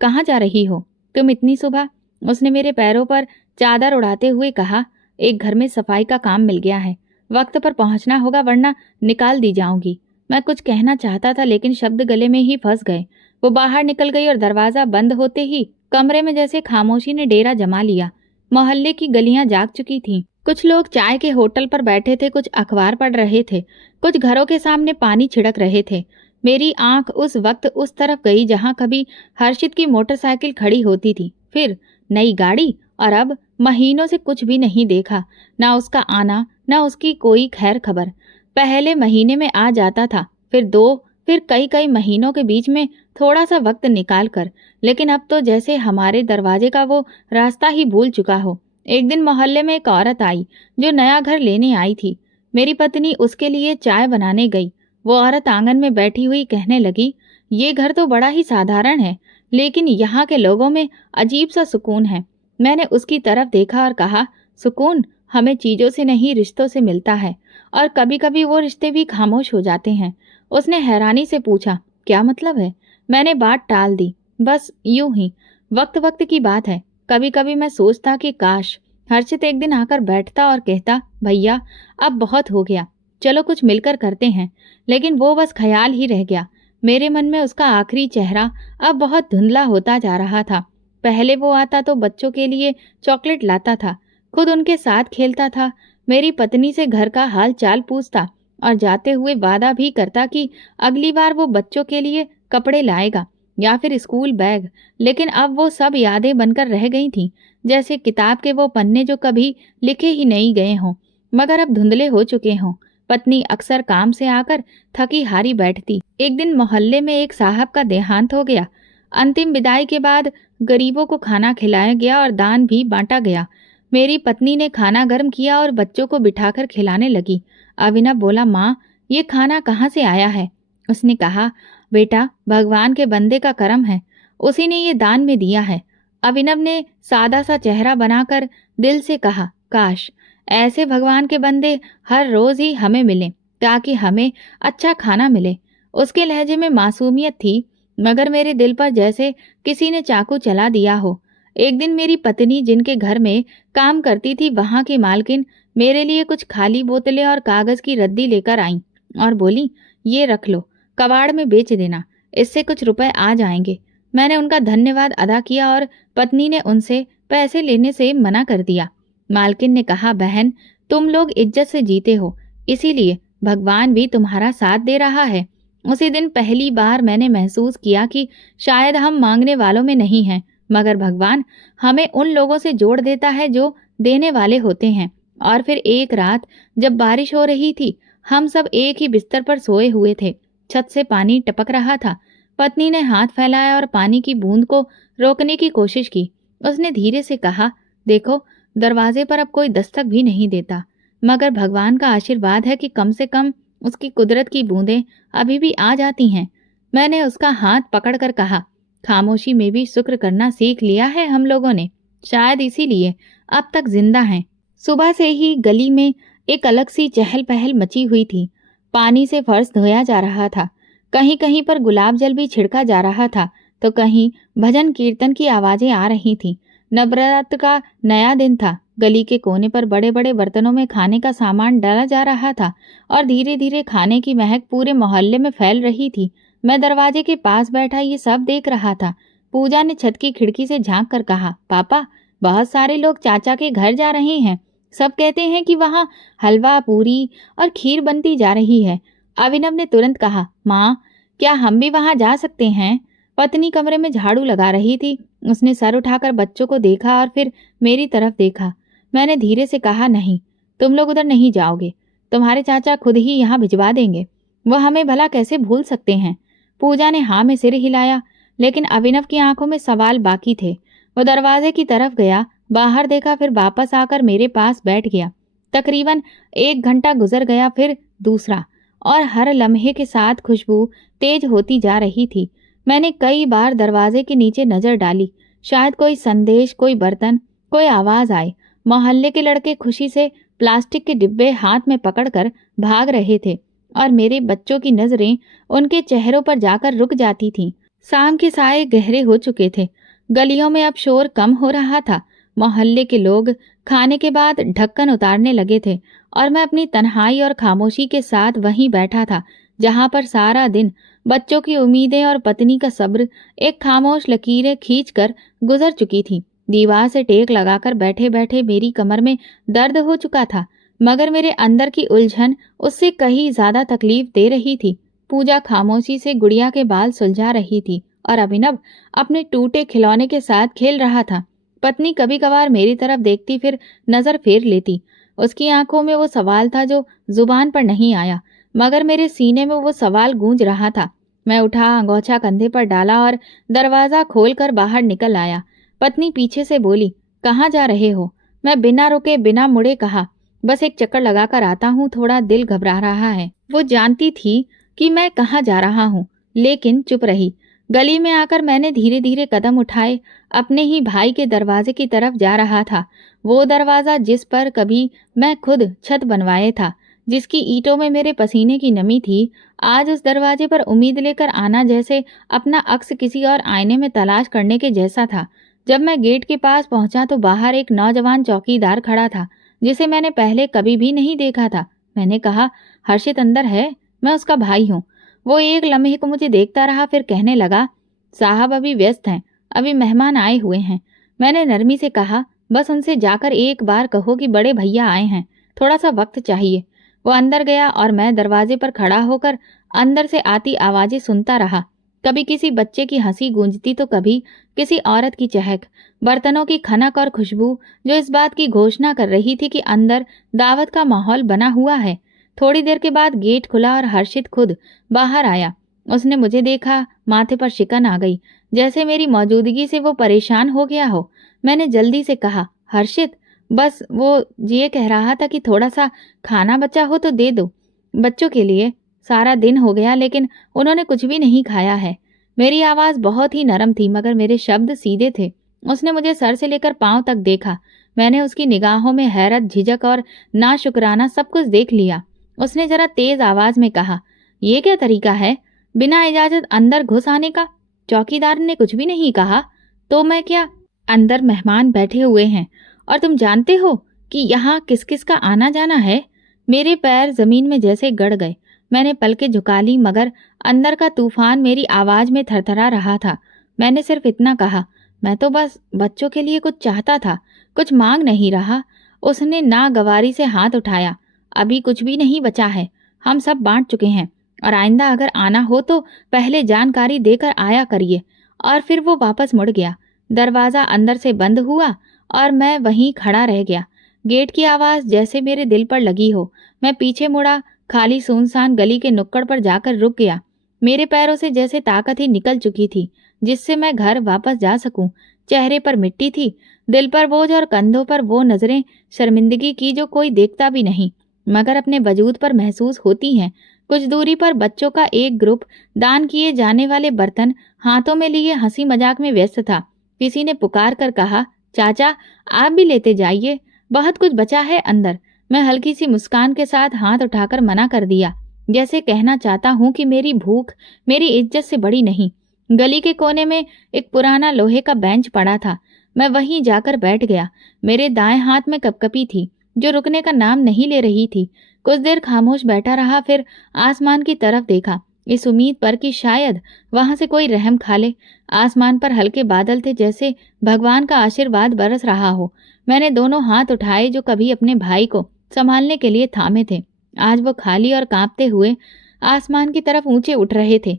कहाँ जा रही हो तुम इतनी सुबह? उसने मेरे पैरों पर चादर उड़ाते हुए कहा, एक घर में सफाई का काम मिल गया है, वक्त पर पहुंचना होगा वरना निकाल दी जाऊंगी। मैं कुछ कहना चाहता था लेकिन शब्द गले में ही फंस गए। वो बाहर निकल गई और दरवाजा बंद होते ही कमरे में जैसे खामोशी ने डेरा जमा लिया। मोहल्ले की गलियां जाग चुकी थीं। कुछ लोग चाय के होटल पर बैठे थे, कुछ अखबार पढ़ रहे थे, कुछ घरों के सामने पानी छिड़क रहे थे। मेरी आंख उस वक्त उस तरफ गई जहां कभी हर्षित की मोटरसाइकिल खड़ी होती थी, फिर नई गाड़ी, और अब महीनों से कुछ भी नहीं देखा, ना उसका आना ना उसकी कोई खैर खबर। पहले महीने में आ जाता था, फिर 2, फिर कई कई महीनों के बीच में थोड़ा सा वक्त निकाल कर, लेकिन अब तो जैसे हमारे दरवाजे का वो रास्ता ही भूल चुका हो। एक दिन मोहल्ले में एक औरत आई जो नया घर लेने आई थी। मेरी पत्नी उसके लिए चाय बनाने गई। वो औरत आंगन में बैठी हुई कहने लगी, ये घर तो बड़ा ही साधारण है, लेकिन यहाँ के लोगों में अजीब सा सुकून है। मैंने उसकी तरफ देखा और कहा, सुकून हमें चीजों से नहीं रिश्तों से मिलता है, और कभी कभी वो रिश्ते भी खामोश हो जाते हैं। उसने हैरानी से पूछा, क्या मतलब है? मैंने बात टाल दी, बस यूं ही, वक्त वक्त की बात है। कभी कभी मैं सोचता कि काश हर्षित एक दिन आकर बैठता और कहता, भैया अब बहुत हो गया, चलो कुछ मिलकर करते हैं। लेकिन वो बस ख्याल ही रह गया। मेरे मन में उसका आखिरी चेहरा अब बहुत धुंधला होता जा रहा था। पहले वो आता तो बच्चों के लिए चॉकलेट लाता था, खुद उनके साथ खेलता था, मेरी पत्नी से घर का हाल चाल पूछता और जाते हुए वादा भी करता कि अगली बार वो बच्चों के लिए कपड़े लाएगा या फिर स्कूल बैग। लेकिन अब वो सब यादें बनकर रह गई थीं, जैसे किताब के वो पन्ने जो कभी लिखे ही नहीं गए हों, मगर अब धुंधले हो चुके हों। पत्नी अक्सर काम से आकर थकी हारी बैठती। एक दिन मोहल्ले में एक साहब का देहांत हो गया। अंतिम विदाई के बाद गरीबों को खाना खिलाया गया और दान भी बांटा गया। मेरी पत्नी ने खाना गर्म किया और बच्चों को बिठाकर खिलाने लगी। अभिनव बोला, माँ, ये खाना कहाँ से आया है? उसने कहा, बेटा, भगवान के बंदे का करम है, उसी ने ये दान में दिया है। अभिनव ने सादा सा चेहरा बनाकर दिल से कहा, काश ऐसे भगवान के बंदे हर रोज ही हमें मिलें, ताकि हमें अच्छा खाना मिले। उसके लहजे में मासूमियत थी, मगर मेरे दिल पर जैसे किसी ने चाकू चला दिया हो। एक दिन मेरी पत्नी जिनके घर में काम करती थी, वहां की मालकिन मेरे लिए कुछ खाली बोतलें और कागज की रद्दी लेकर आईं और बोली, ये रख लो, कबाड़ में बेच देना, इससे कुछ रुपए आ जाएंगे। मैंने उनका धन्यवाद अदा किया और पत्नी ने उनसे पैसे लेने से मना कर दिया। मालकिन ने कहा, बहन, तुम लोग इज्जत से जीते हो, इसीलिए भगवान भी तुम्हारा साथ दे रहा है। उसी दिन पहली बार मैंने महसूस किया कि शायद हम मांगने वालों में नहीं हैं, मगर भगवान हमें उन लोगों से जोड़ देता है जो देने वाले होते हैं। और फिर एक रात जब बारिश हो रही थी, हम सब एक ही बिस्तर पर सोए हुए थे। छत से पानी टपक रहा था। पत्नी ने हाथ फैलाया और पानी की बूंद को रोकने की कोशिश की। उसने धीरे से कहा, देखो, दरवाजे पर अब कोई दस्तक भी नहीं देता, मगर भगवान का आशीर्वाद है कि कम से कम उसकी कुदरत की बूंदें अभी भी आ जाती हैं। मैंने उसका हाथ पकड़कर कहा, खामोशी में भी शुक्र करना सीख लिया है हम लोगों ने, शायद इसीलिए अब तक जिंदा हैं। सुबह से ही गली में एक अलग सी चहल पहल मची हुई थी। पानी से फर्श धोया जा रहा था, कहीं कहीं पर गुलाब जल भी छिड़का जा रहा था, तो कहीं भजन कीर्तन की आवाजें आ रही थीं। नवरात्र का नया दिन था। गली के कोने पर बड़े बड़े बर्तनों में खाने का सामान डाला जा रहा था और धीरे धीरे खाने की महक पूरे मोहल्ले में फैल रही थी। मैं दरवाजे के पास बैठा ये सब देख रहा था। पूजा ने छत की खिड़की से झांक कर कहा, पापा, बहुत सारे लोग चाचा के घर जा रहे हैं। सब कहते हैं कि वहाँ हलवा, पूरी और खीर बनती जा रही है। अभिनव ने तुरंत कहा, माँ, क्या हम भी वहाँ जा सकते हैं? पत्नी कमरे में झाड़ू लगा रही थी। उसने सर उठाकर बच्चों को देखा और फिर मेरी तरफ देखा। मैंने धीरे से कहा, नहीं, तुम लोग उधर नहीं जाओगे, तुम्हारे चाचा खुद ही यहाँ भिजवा देंगे, वह हमें भला कैसे भूल सकते हैं। पूजा ने हाँ में सिर हिलाया, लेकिन अभिनव की आंखों में सवाल बाकी थे। वो दरवाजे की तरफ गया, बाहर देखा, फिर वापस आकर मेरे पास बैठ गया। तकरीबन 1 घंटा गुजर गया, फिर दूसरा, और हर लम्हे के साथ खुशबू तेज होती जा रही थी। मैंने कई बार दरवाजे के नीचे नजर डाली, शायद कोई संदेश, कोई बर्तन, कोई आवाज आए। मोहल्ले के लड़के खुशी से प्लास्टिक के डिब्बे हाथ में पकड़कर भाग रहे थे और मेरे बच्चों की नजरें उनके चेहरों पर जाकर रुक जाती थीं। शाम के साये गहरे हो चुके थे। गलियों में अब शोर कम हो रहा था। मोहल्ले के लोग खाने के बाद ढक्कन उतारने लगे थे और मैं अपनी तन्हाई और खामोशी के साथ वहीं बैठा था, जहां पर सारा दिन बच्चों की उम्मीदें और पत्नी का सब्र एक खामोश लकीरें खींचकर गुजर चुकी थी। दीवार से टेक लगाकर बैठे बैठे मेरी कमर में दर्द हो चुका था, मगर मेरे अंदर की उलझन उससे कहीं ज्यादा तकलीफ दे रही थी। पूजा खामोशी से गुड़िया के बाल सुलझा रही थी और अभिनव अपने टूटे खिलौने के साथ खेल रहा था। पत्नी कभी कभार मेरी तरफ देखती, फिर नजर फेर लेती। उसकी आंखों में वो सवाल था जो जुबान पर नहीं आया, मगर मेरे सीने में वो सवाल गूंज रहा था। मैं उठा, अंगोछा कंधे पर डाला और दरवाजा खोलकर बाहर निकल आया। पत्नी पीछे से बोली, कहाँ जा रहे हो? मैं बिना रुके बिना मुड़े कहा, बस एक चक्कर लगाकर आता हूँ, थोड़ा दिल घबरा रहा है। वो जानती थी कि मैं कहाँ जा रहा हूँ, लेकिन चुप रही। गली में आकर मैंने धीरे धीरे कदम उठाए। अपने ही भाई के दरवाजे की तरफ जा रहा था, वो दरवाजा जिस पर कभी मैं खुद छत बनवाए था, जिसकी ईंटों में मेरे पसीने की नमी थी। आज उस दरवाजे पर उम्मीद लेकर आना जैसे अपना अक्स किसी और आईने में तलाश करने के जैसा था। जब मैं गेट के पास पहुंचा तो बाहर एक नौजवान चौकीदार खड़ा था, जिसे मैंने पहले कभी भी नहीं देखा था। मैंने कहा, हर्षित अंदर है, मैं उसका भाई हूँ। वो एक लम्हे को मुझे देखता रहा, फिर कहने लगा, साहब अभी व्यस्त हैं, अभी मेहमान आए हुए हैं। मैंने नरमी से कहा, बस उनसे जाकर एक बार कहो कि बड़े भैया आए हैं, थोड़ा सा वक्त चाहिए। वो अंदर गया और मैं दरवाजे पर खड़ा होकर अंदर से आती आवाजें सुनता रहा। कभी किसी बच्चे की हंसी गूंजती तो कभी किसी औरत की चहक, बर्तनों की खनक और खुशबू जो इस बात की घोषणा कर रही थी कि अंदर दावत का माहौल बना हुआ है। थोड़ी देर के बाद गेट खुला और हर्षित खुद बाहर आया। उसने मुझे देखा, माथे पर शिकन आ गई, जैसे मेरी मौजूदगी से वो परेशान हो गया हो। मैंने जल्दी से कहा, हर्षित, बस वो ये कह रहा था कि थोड़ा सा खाना बचा हो तो दे दो बच्चों के लिए। सारा दिन हो गया लेकिन उन्होंने कुछ भी नहीं खाया है। मेरी आवाज बहुत ही नरम थी मगर मेरे शब्द सीधे थे। उसने मुझे सर से लेकर पांव तक देखा। मैंने उसकी निगाहों में हैरत, झिझक और नाशुक्राना सब कुछ देख लिया। उसने जरा तेज आवाज में कहा, ये क्या तरीका है, बिना इजाजत अंदर घुस आने का? चौकीदार ने कुछ भी नहीं कहा तो मैं क्या? अंदर मेहमान बैठे हुए हैं और तुम जानते हो कि यहाँ किस किस का आना जाना है? मेरे पैर जमीन में जैसे गड़ गए। मैंने पलकें झुका ली मगर अंदर का तूफान मेरी आवाज में थरथरा रहा था। मैंने सिर्फ इतना कहा, मैं तो बस बच्चों के लिए कुछ चाहता था, कुछ मांग नहीं रहा। उसने नागवारी से हाथ उठाया, अभी कुछ भी नहीं बचा है, हम सब बांट चुके हैं और आइंदा अगर आना हो तो पहले जानकारी देकर आया करिए। और फिर वो वापस मुड़ गया। दरवाजा अंदर से बंद हुआ और मैं वहीं खड़ा रह गया। गेट की आवाज जैसे मेरे दिल पर लगी हो। मैं पीछे मुड़ा, खाली सुनसान गली के नुक्कड़ पर जाकर रुक गया। मेरे पैरों से जैसे ताकत ही निकल चुकी थी जिससे मैं घर वापस जा सकूं। चेहरे पर मिट्टी थी, दिल पर बोझ और कंधों पर वो नजरें शर्मिंदगी की जो कोई देखता भी नहीं मगर अपने वजूद पर महसूस होती हैं। कुछ दूरी पर बच्चों का एक ग्रुप दान किए जाने वाले बर्तन हाथों में लिए हंसी मजाक में व्यस्त था। किसी ने पुकार कर कहा, चाचा आप भी लेते जाइए, बहुत कुछ बचा है अंदर। मैं हल्की सी मुस्कान के साथ हाथ उठाकर मना कर दिया, जैसे कहना चाहता हूं कि मेरी भूख मेरी इज्जत से बड़ी नहीं। गली के कोने में एक पुराना लोहे का बेंच पड़ा था। मैं वहीं जाकर बैठ गया। मेरे दाएं हाथ में कपकपी थी जो रुकने का नाम नहीं ले रही थी। कुछ देर खामोश बैठा रहा, फिर आसमान की तरफ देखा, इस उम्मीद पर कि शायद वहां से कोई रहम खा ले। आसमान पर हल्के बादल थे, जैसे भगवान का आशीर्वाद बरस रहा हो। मैंने दोनों हाथ उठाए जो कभी अपने भाई को संभालने के लिए थामे थे। आज वो खाली और कांपते हुए आसमान की तरफ ऊंचे उठ रहे थे।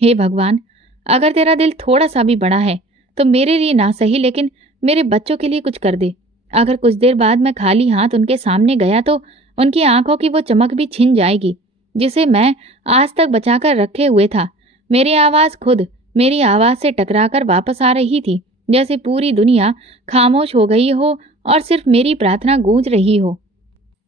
हे भगवान, अगर तेरा दिल थोड़ा सा भी बड़ा है तो मेरे लिए ना सही लेकिन मेरे बच्चों के लिए कुछ कर दे। अगर कुछ देर बाद मैं खाली हाथ उनके सामने गया तो उनकी आंखों की वो चमक भी छिन जाएगी जिसे मैं आज तक बचाकर रखे हुए था। मेरी आवाज खुद मेरी आवाज से टकराकर वापस आ रही थी, जैसे पूरी दुनिया खामोश हो गई हो और सिर्फ मेरी प्रार्थना गूंज रही हो।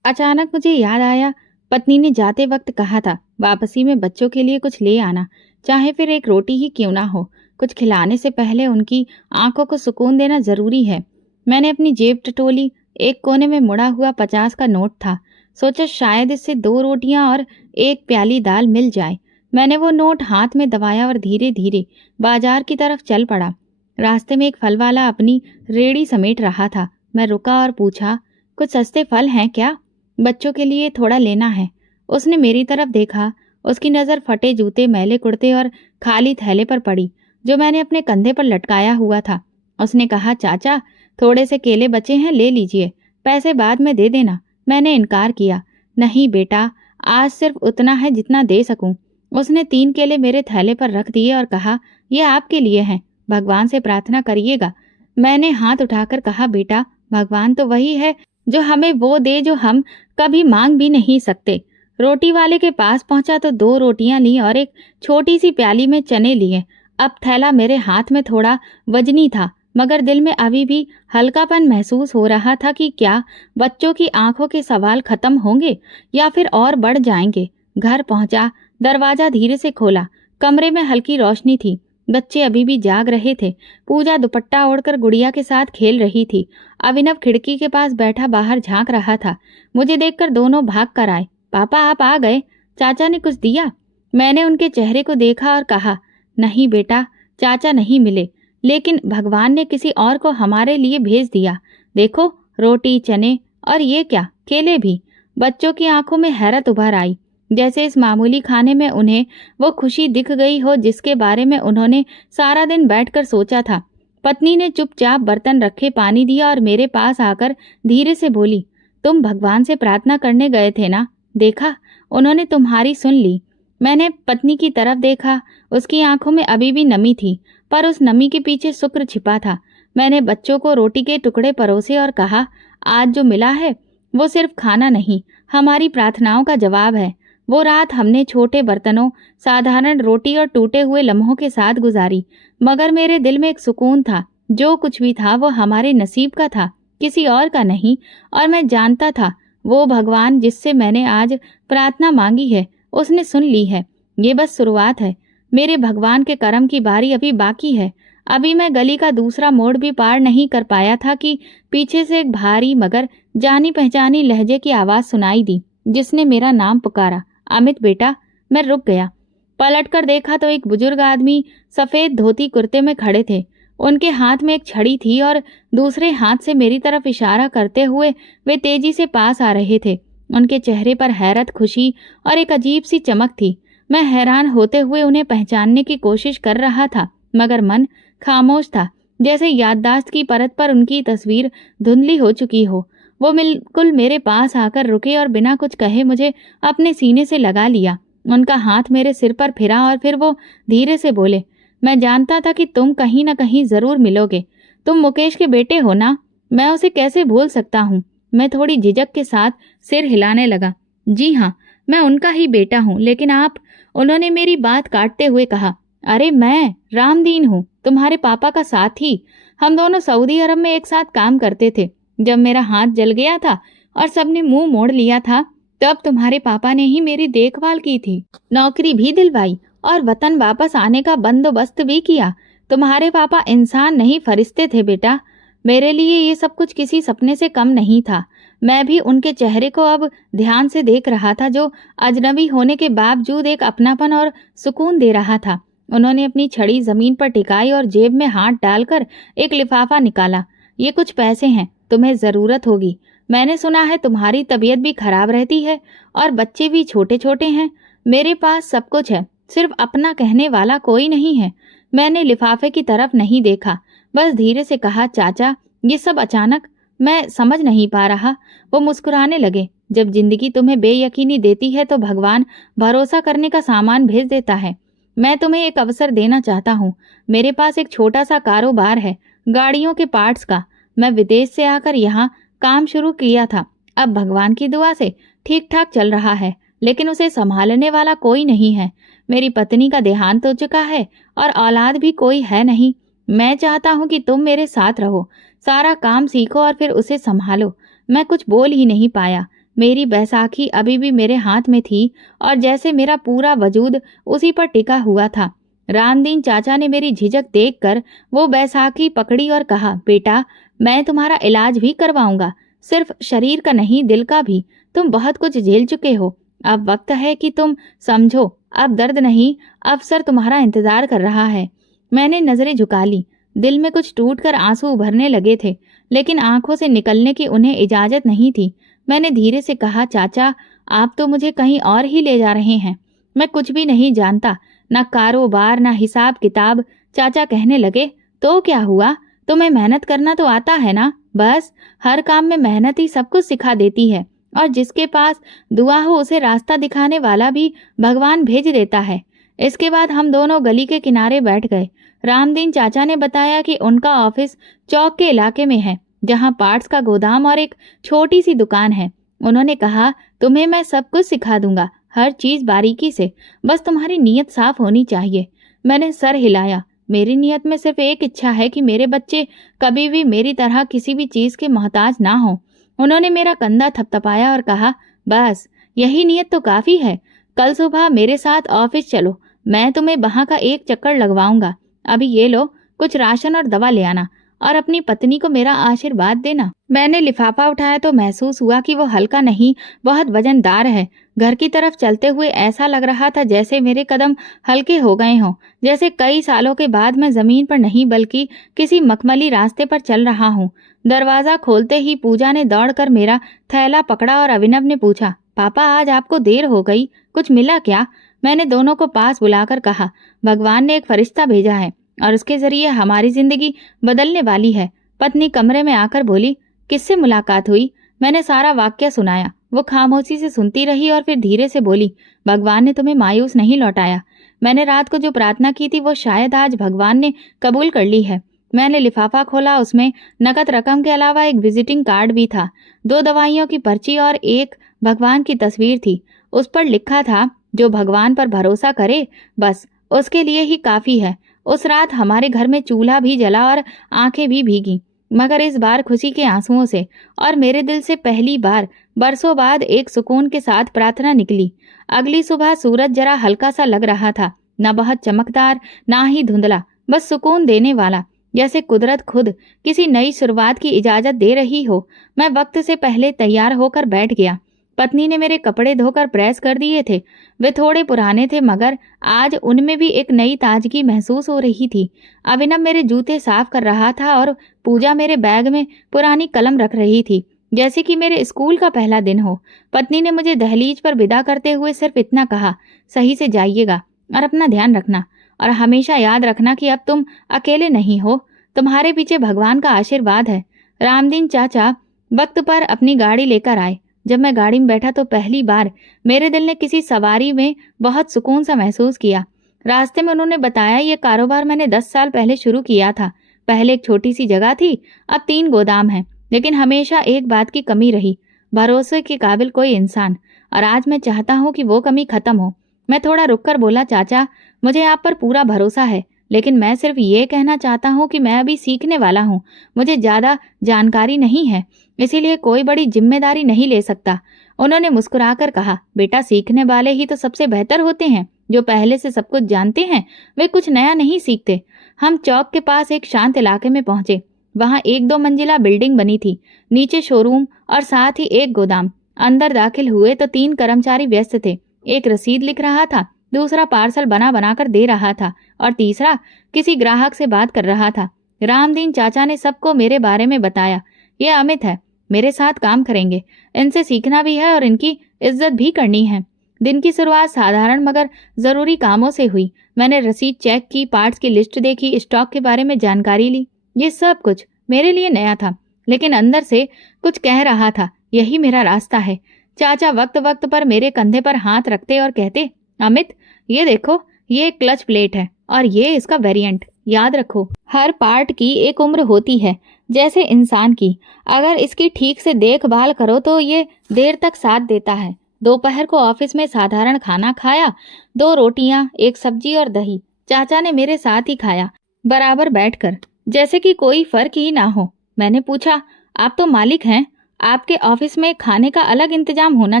अचानक मुझे याद आया, पत्नी ने जाते वक्त कहा था, वापसी में बच्चों के लिए कुछ ले आना, चाहे फिर एक रोटी ही क्यों ना हो। कुछ खिलाने से पहले उनकी आंखों को सुकून देना जरूरी है। मैंने अपनी जेब टटोली। एक कोने में मुड़ा हुआ 50 का नोट था। सोचा शायद इससे 2 रोटियां और एक प्याली दाल मिल जाए। मैंने वो नोट हाथ में दबाया और धीरे धीरे बाजार की तरफ चल पड़ा। रास्ते में एक फल वाला अपनी रेड़ी समेट रहा था। मैं रुका और पूछा, कुछ सस्ते फल हैं क्या? बच्चों के लिए थोड़ा लेना है। उसने मेरी तरफ देखा। उसकी नज़र फटे जूते, मैले कुर्ते और खाली थैले पर पड़ी जो मैंने अपने कंधे पर लटकाया हुआ था। उसने कहा, चाचा थोड़े से केले बचे हैं, ले लीजिए, पैसे बाद में दे देना। मैंने इनकार किया, नहीं बेटा, आज सिर्फ उतना है जितना दे सकूं। उसने 3 केले मेरे थैले पर रख दिए और कहा, ये आपके लिए हैं, भगवान से प्रार्थना करिएगा। मैंने हाथ उठाकर कहा, बेटा भगवान तो वही है जो हमें वो दे जो हम कभी मांग भी नहीं सकते। रोटी वाले के पास पहुंचा तो 2 रोटियां ली और एक छोटी सी प्याली में चने लिए। अब थैला मेरे हाथ में थोड़ा वजनी था मगर दिल में अभी भी हल्कापन महसूस हो रहा था कि क्या बच्चों की आंखों के सवाल खत्म होंगे या फिर और बढ़ जाएंगे। घर पहुंचा, दरवाजा धीरे से खोला। कमरे में हल्की रोशनी थी। बच्चे अभी भी जाग रहे थे। पूजा दुपट्टा ओढ़कर गुड़िया के साथ खेल रही थी। अभिनव खिड़की के पास बैठा बाहर झांक रहा था। मुझे देखकर दोनों भाग कर आए। पापा आप आ गए, चाचा ने कुछ दिया? मैंने उनके चेहरे को देखा और कहा, नहीं बेटा, चाचा नहीं मिले। लेकिन भगवान ने किसी और को हमारे लिए भेज दिया। देखो, रोटी, चने और ये क्या, केले भी। बच्चों की आंखों में हैरत उभर आई, जैसे इस मामूली खाने में उन्हें वो खुशी दिख गई हो जिसके बारे में उन्होंने सारा दिन बैठकर सोचा था। पत्नी ने चुपचाप बर्तन रखे पानी दिया और मेरे पास आकर धीरे से बोली, तुम भगवान से प्रार्थना करने गए थे ना? देखा, उन्होंने तुम्हारी सुन ली। मैंने पत्नी की तरफ देखा। उसकी आंखों में अभी भी नमी थी, पर उस नमी के पीछे शुक्र छिपा था। मैंने बच्चों को रोटी के टुकड़े परोसे और कहा, आज जो मिला है वो सिर्फ खाना नहीं, हमारी प्रार्थनाओं का जवाब है। वो रात हमने छोटे बर्तनों, साधारण रोटी और टूटे हुए लम्हों के साथ गुजारी, मगर मेरे दिल में एक सुकून था। जो कुछ भी था वो हमारे नसीब का था, किसी और का नहीं। और मैं जानता था वो भगवान जिससे मैंने आज प्रार्थना मांगी है, उसने सुन ली है। ये बस शुरुआत है। मेरे भगवान के कर्म की बारी अभी बाकी है। अभी मैं गली का दूसरा मोड़ भी पार नहीं कर पाया था कि पीछे से एक भारी मगर जानी पहचानी लहजे की आवाज सुनाई दी, जिसने मेरा नाम पुकारा, अमित बेटा। मैं रुक गया। पलटकर देखा तो एक बुजुर्ग आदमी सफेद धोती कुर्ते में खड़े थे। उनके हाथ में एक छड़ी थी और दूसरे हाथ से मेरी तरफ इशारा करते हुए वे तेजी से पास आ रहे थे। उनके चेहरे पर हैरत, खुशी और एक अजीब सी चमक थी। मैं हैरान होते हुए उन्हें पहचानने की कोशिश कर रहा था, मगर मन खामोश था, जैसे याददाश्त की परत पर उनकी तस्वीर धुंधली हो चुकी हो। वो बिल्कुल मेरे पास आकर रुके और बिना कुछ कहे मुझे अपने सीने से लगा लिया। उनका हाथ मेरे सिर पर फिरा और फिर वो धीरे से बोले, मैं जानता था कि तुम कहीं न कहीं जरूर मिलोगे। तुम मुकेश के बेटे हो ना? मैं उसे कैसे भूल सकता हूँ? मैं थोड़ी झिझक के साथ सिर हिलाने लगा। जी हाँ, मैं उनका ही बेटा हूँ, लेकिन आप? उन्होंने मेरी बात काटते हुए कहा, अरे मैं रामदीन हूँ, तुम्हारे पापा का साथी। हम दोनों सऊदी अरब में एक साथ काम करते थे। जब मेरा हाथ जल गया था और सबने मुंह मोड़ लिया था, तब तुम्हारे पापा ने ही मेरी देखभाल की थी, नौकरी भी दिलवाई और वतन वापस आने का बंदोबस्त भी किया। तुम्हारे पापा इंसान नहीं, फरिश्ते थे बेटा। मेरे लिए ये सब कुछ किसी सपने से कम नहीं था। मैं भी उनके चेहरे को अब ध्यान से देख रहा था, जो अजनबी होने के बावजूद एक अपनापन और सुकून दे रहा था। उन्होंने अपनी छड़ी जमीन पर टिकाई और जेब में हाथ डालकर एक लिफाफा निकाला। ये कुछ पैसे हैं, तुम्हें जरूरत होगी। मैंने सुना है तुम्हारी तबीयत भी खराब रहती है और बच्चे भी छोटे छोटे हैं। मेरे पास सब कुछ है, सिर्फ अपना कहने वाला कोई नहीं है। मैंने लिफाफे की तरफ नहीं देखा, बस धीरे से कहा, चाचा, ये सब अचानक, मैं समझ नहीं पा रहा। वो मुस्कुराने लगे। जब जिंदगी तुम्हें बेयकीनी देती है तो भगवान भरोसा करने का सामान भेज देता है। मैं तुम्हें एक अवसर देना चाहता हूँ। मेरे पास एक छोटा सा कारोबार है, गाड़ियों के पार्ट्स का। मैं विदेश से आकर यहाँ काम शुरू किया था। अब भगवान की दुआ से ठीक ठाक चल रहा है, लेकिन उसे संभालने वाला कोई नहीं है। मेरी पत्नी का देहांत हो चुका है और औलाद भी कोई है नहीं। मैं चाहता हूँ कि तुम मेरे साथ रहो, सारा काम सीखो और फिर उसे संभालो। मैं कुछ बोल ही नहीं पाया। मेरी बैसाखी अभी भी मेरे हाथ में थी और जैसे मेरा पूरा वजूद उसी पर टिका हुआ था। रामदीन चाचा ने मेरी झिझक देखकर वो बैसाखी पकड़ी और कहा, बेटा, मैं तुम्हारा इलाज भी करवाऊंगा, सिर्फ शरीर का नहीं, दिल का भी। तुम बहुत कुछ झेल चुके हो, अब वक्त है कि तुम समझो। अब दर्द नहीं, अवसर तुम्हारा इंतजार कर रहा है। मैंने नजरें झुका ली। दिल में कुछ टूटकर आंसू उभरने लगे थे, लेकिन आंखों से निकलने की उन्हें इजाजत नहीं थी। मैंने धीरे से कहा, चाचा, आप तो मुझे कहीं और ही ले जा रहे हैं। मैं कुछ भी नहीं जानता, न कारोबार, न हिसाब किताब। चाचा कहने लगे, तो क्या हुआ? तुम्हें मेहनत करना तो आता है ना? बस हर काम में मेहनत ही सब कुछ सिखा देती है, और जिसके पास दुआ हो उसे रास्ता दिखाने वाला भी भगवान भेज देता है। इसके बाद हम दोनों गली के किनारे बैठ गए। रामदीन चाचा ने बताया कि उनका ऑफिस चौक के इलाके में है, जहां पार्ट्स का गोदाम और एक छोटी सी दुकान है। उन्होंने कहा, तुम्हें मैं सब कुछ सिखा दूंगा, हर चीज बारीकी से, बस तुम्हारी नीयत साफ होनी चाहिए। मैंने सर हिलाया। मेरी नीयत में सिर्फ एक इच्छा है कि मेरे बच्चे कभी भी मेरी तरह किसी भी चीज के मोहताज ना हो। उन्होंने मेरा कंधा थपथपाया और कहा, बस यही नीयत तो काफी है। कल सुबह मेरे साथ ऑफिस चलो, मैं तुम्हें वहां का एक चक्कर लगवाऊंगा। अभी ये लो, कुछ राशन और दवा ले आना, और अपनी पत्नी को मेरा आशीर्वाद देना। मैंने लिफाफा उठाया तो महसूस हुआ कि वो हल्का नहीं, बहुत वजनदार है। घर की तरफ चलते हुए ऐसा लग रहा था जैसे मेरे कदम हल्के हो गए हों, जैसे कई सालों के बाद मैं जमीन पर नहीं बल्कि किसी मखमली रास्ते पर चल रहा हूँ। दरवाजा खोलते ही पूजा ने दौड़कर मेरा थैला पकड़ा और अभिनव ने पूछा, पापा आज आपको देर हो गई, कुछ मिला क्या? मैंने दोनों को पास बुलाकर कहा, भगवान ने एक फरिश्ता भेजा है और उसके जरिए हमारी जिंदगी बदलने वाली है। पत्नी कमरे में आकर बोली, किससे मुलाकात हुई? मैंने सारा वाक्य सुनाया। वो खामोशी से सुनती रही और फिर धीरे से बोली, भगवान ने तुम्हें मायूस नहीं लौटाया। मैंने रात को जो प्रार्थना की थी वो शायद आज भगवान ने कबूल कर ली है। मैंने लिफाफा खोला, उसमें नकद रकम के अलावा एक विजिटिंग कार्ड भी था, 2 दवाइयों की पर्ची और एक भगवान की तस्वीर थी। उस पर लिखा था, जो भगवान पर भरोसा करे बस उसके लिए ही काफी है। उस रात हमारे घर में चूल्हा भी जला और आंखें भी भीगी, मगर इस बार खुशी के आंसुओं से, और मेरे दिल से पहली बार बरसों बाद एक सुकून के साथ प्रार्थना निकली। अगली सुबह सूरज जरा हल्का सा लग रहा था, न बहुत चमकदार ना ही धुंधला, बस सुकून देने वाला, जैसे कुदरत खुद किसी नई शुरुआत की इजाजत दे रही हो। मैं वक्त से पहले तैयार होकर बैठ गया। पत्नी ने मेरे कपड़े धोकर प्रेस कर दिए थे। वे थोड़े पुराने थे मगर आज उनमें भी एक नई ताजगी महसूस हो रही थी। अभिनव मेरे जूते साफ कर रहा था और पूजा मेरे बैग में पुरानी कलम रख रही थी, जैसे कि मेरे स्कूल का पहला दिन हो। पत्नी ने मुझे दहलीज पर विदा करते हुए सिर्फ इतना कहा, सही से जाइएगा और अपना ध्यान रखना, और हमेशा याद रखना कि अब तुम अकेले नहीं हो, तुम्हारे पीछे भगवान का आशीर्वाद है। रामदीन चाचा वक्त पर अपनी गाड़ी लेकर आए। जब मैं गाड़ी में बैठा तो पहली बार मेरे दिल ने किसी सवारी में बहुत सुकून सा महसूस किया। रास्ते में उन्होंने बताया, ये कारोबार मैंने 10 साल पहले शुरू किया था। पहले एक छोटी सी जगह थी, अब 3 गोदाम हैं, लेकिन हमेशा एक बात की कमी रही, भरोसे के काबिल कोई इंसान, और आज मैं चाहता हूँ कि वो कमी खत्म हो। मैं थोड़ा रुककर बोला, चाचा मुझे आप पर पूरा भरोसा है, लेकिन मैं सिर्फ ये कहना चाहता हूँ कि मैं अभी सीखने वाला हूँ, मुझे ज़्यादा जानकारी नहीं है, इसीलिए कोई बड़ी जिम्मेदारी नहीं ले सकता। उन्होंने मुस्कुराकर कहा, बेटा सीखने वाले ही तो सबसे बेहतर होते हैं, जो पहले से सब कुछ जानते हैं वे कुछ नया नहीं सीखते। हम चौक के पास एक शांत इलाके में पहुंचे। वहां 1-2 मंजिला बिल्डिंग बनी थी, नीचे शोरूम और साथ ही एक गोदाम। अंदर दाखिल हुए तो 3 कर्मचारी व्यस्त थे। एक रसीद लिख रहा था, दूसरा पार्सल बना बनाकर दे रहा था और तीसरा किसी ग्राहक से बात कर रहा था। रामदीन चाचा ने सबको मेरे बारे में बताया। ये अमित है, मेरे साथ काम करेंगे, इनसे सीखना भी है और इनकी इज्जत भी करनी है। दिन की शुरुआत साधारण मगर जरूरी कामों से हुई। मैंने रसीद चेक की, पार्ट्स की लिस्ट देखी, स्टॉक के बारे में जानकारी ली। ये सब कुछ मेरे लिए नया था, लेकिन अंदर से कुछ कह रहा था, यही मेरा रास्ता है। चाचा वक्त वक्त पर मेरे कंधे पर हाथ रखते और कहते, अमित ये देखो, ये क्लच प्लेट है और ये इसका वेरिएंट, याद रखो हर पार्ट की एक उम्र होती है, जैसे इंसान की। अगर इसकी ठीक से देखभाल करो तो ये देर तक साथ देता है। दोपहर को ऑफिस में साधारण खाना खाया, 2 रोटियां, 1 सब्जी और दही। चाचा ने मेरे साथ ही खाया, बराबर बैठकर, जैसे कि कोई फर्क ही ना हो। मैंने पूछा, आप तो मालिक हैं, आपके ऑफिस में खाने का अलग इंतजाम होना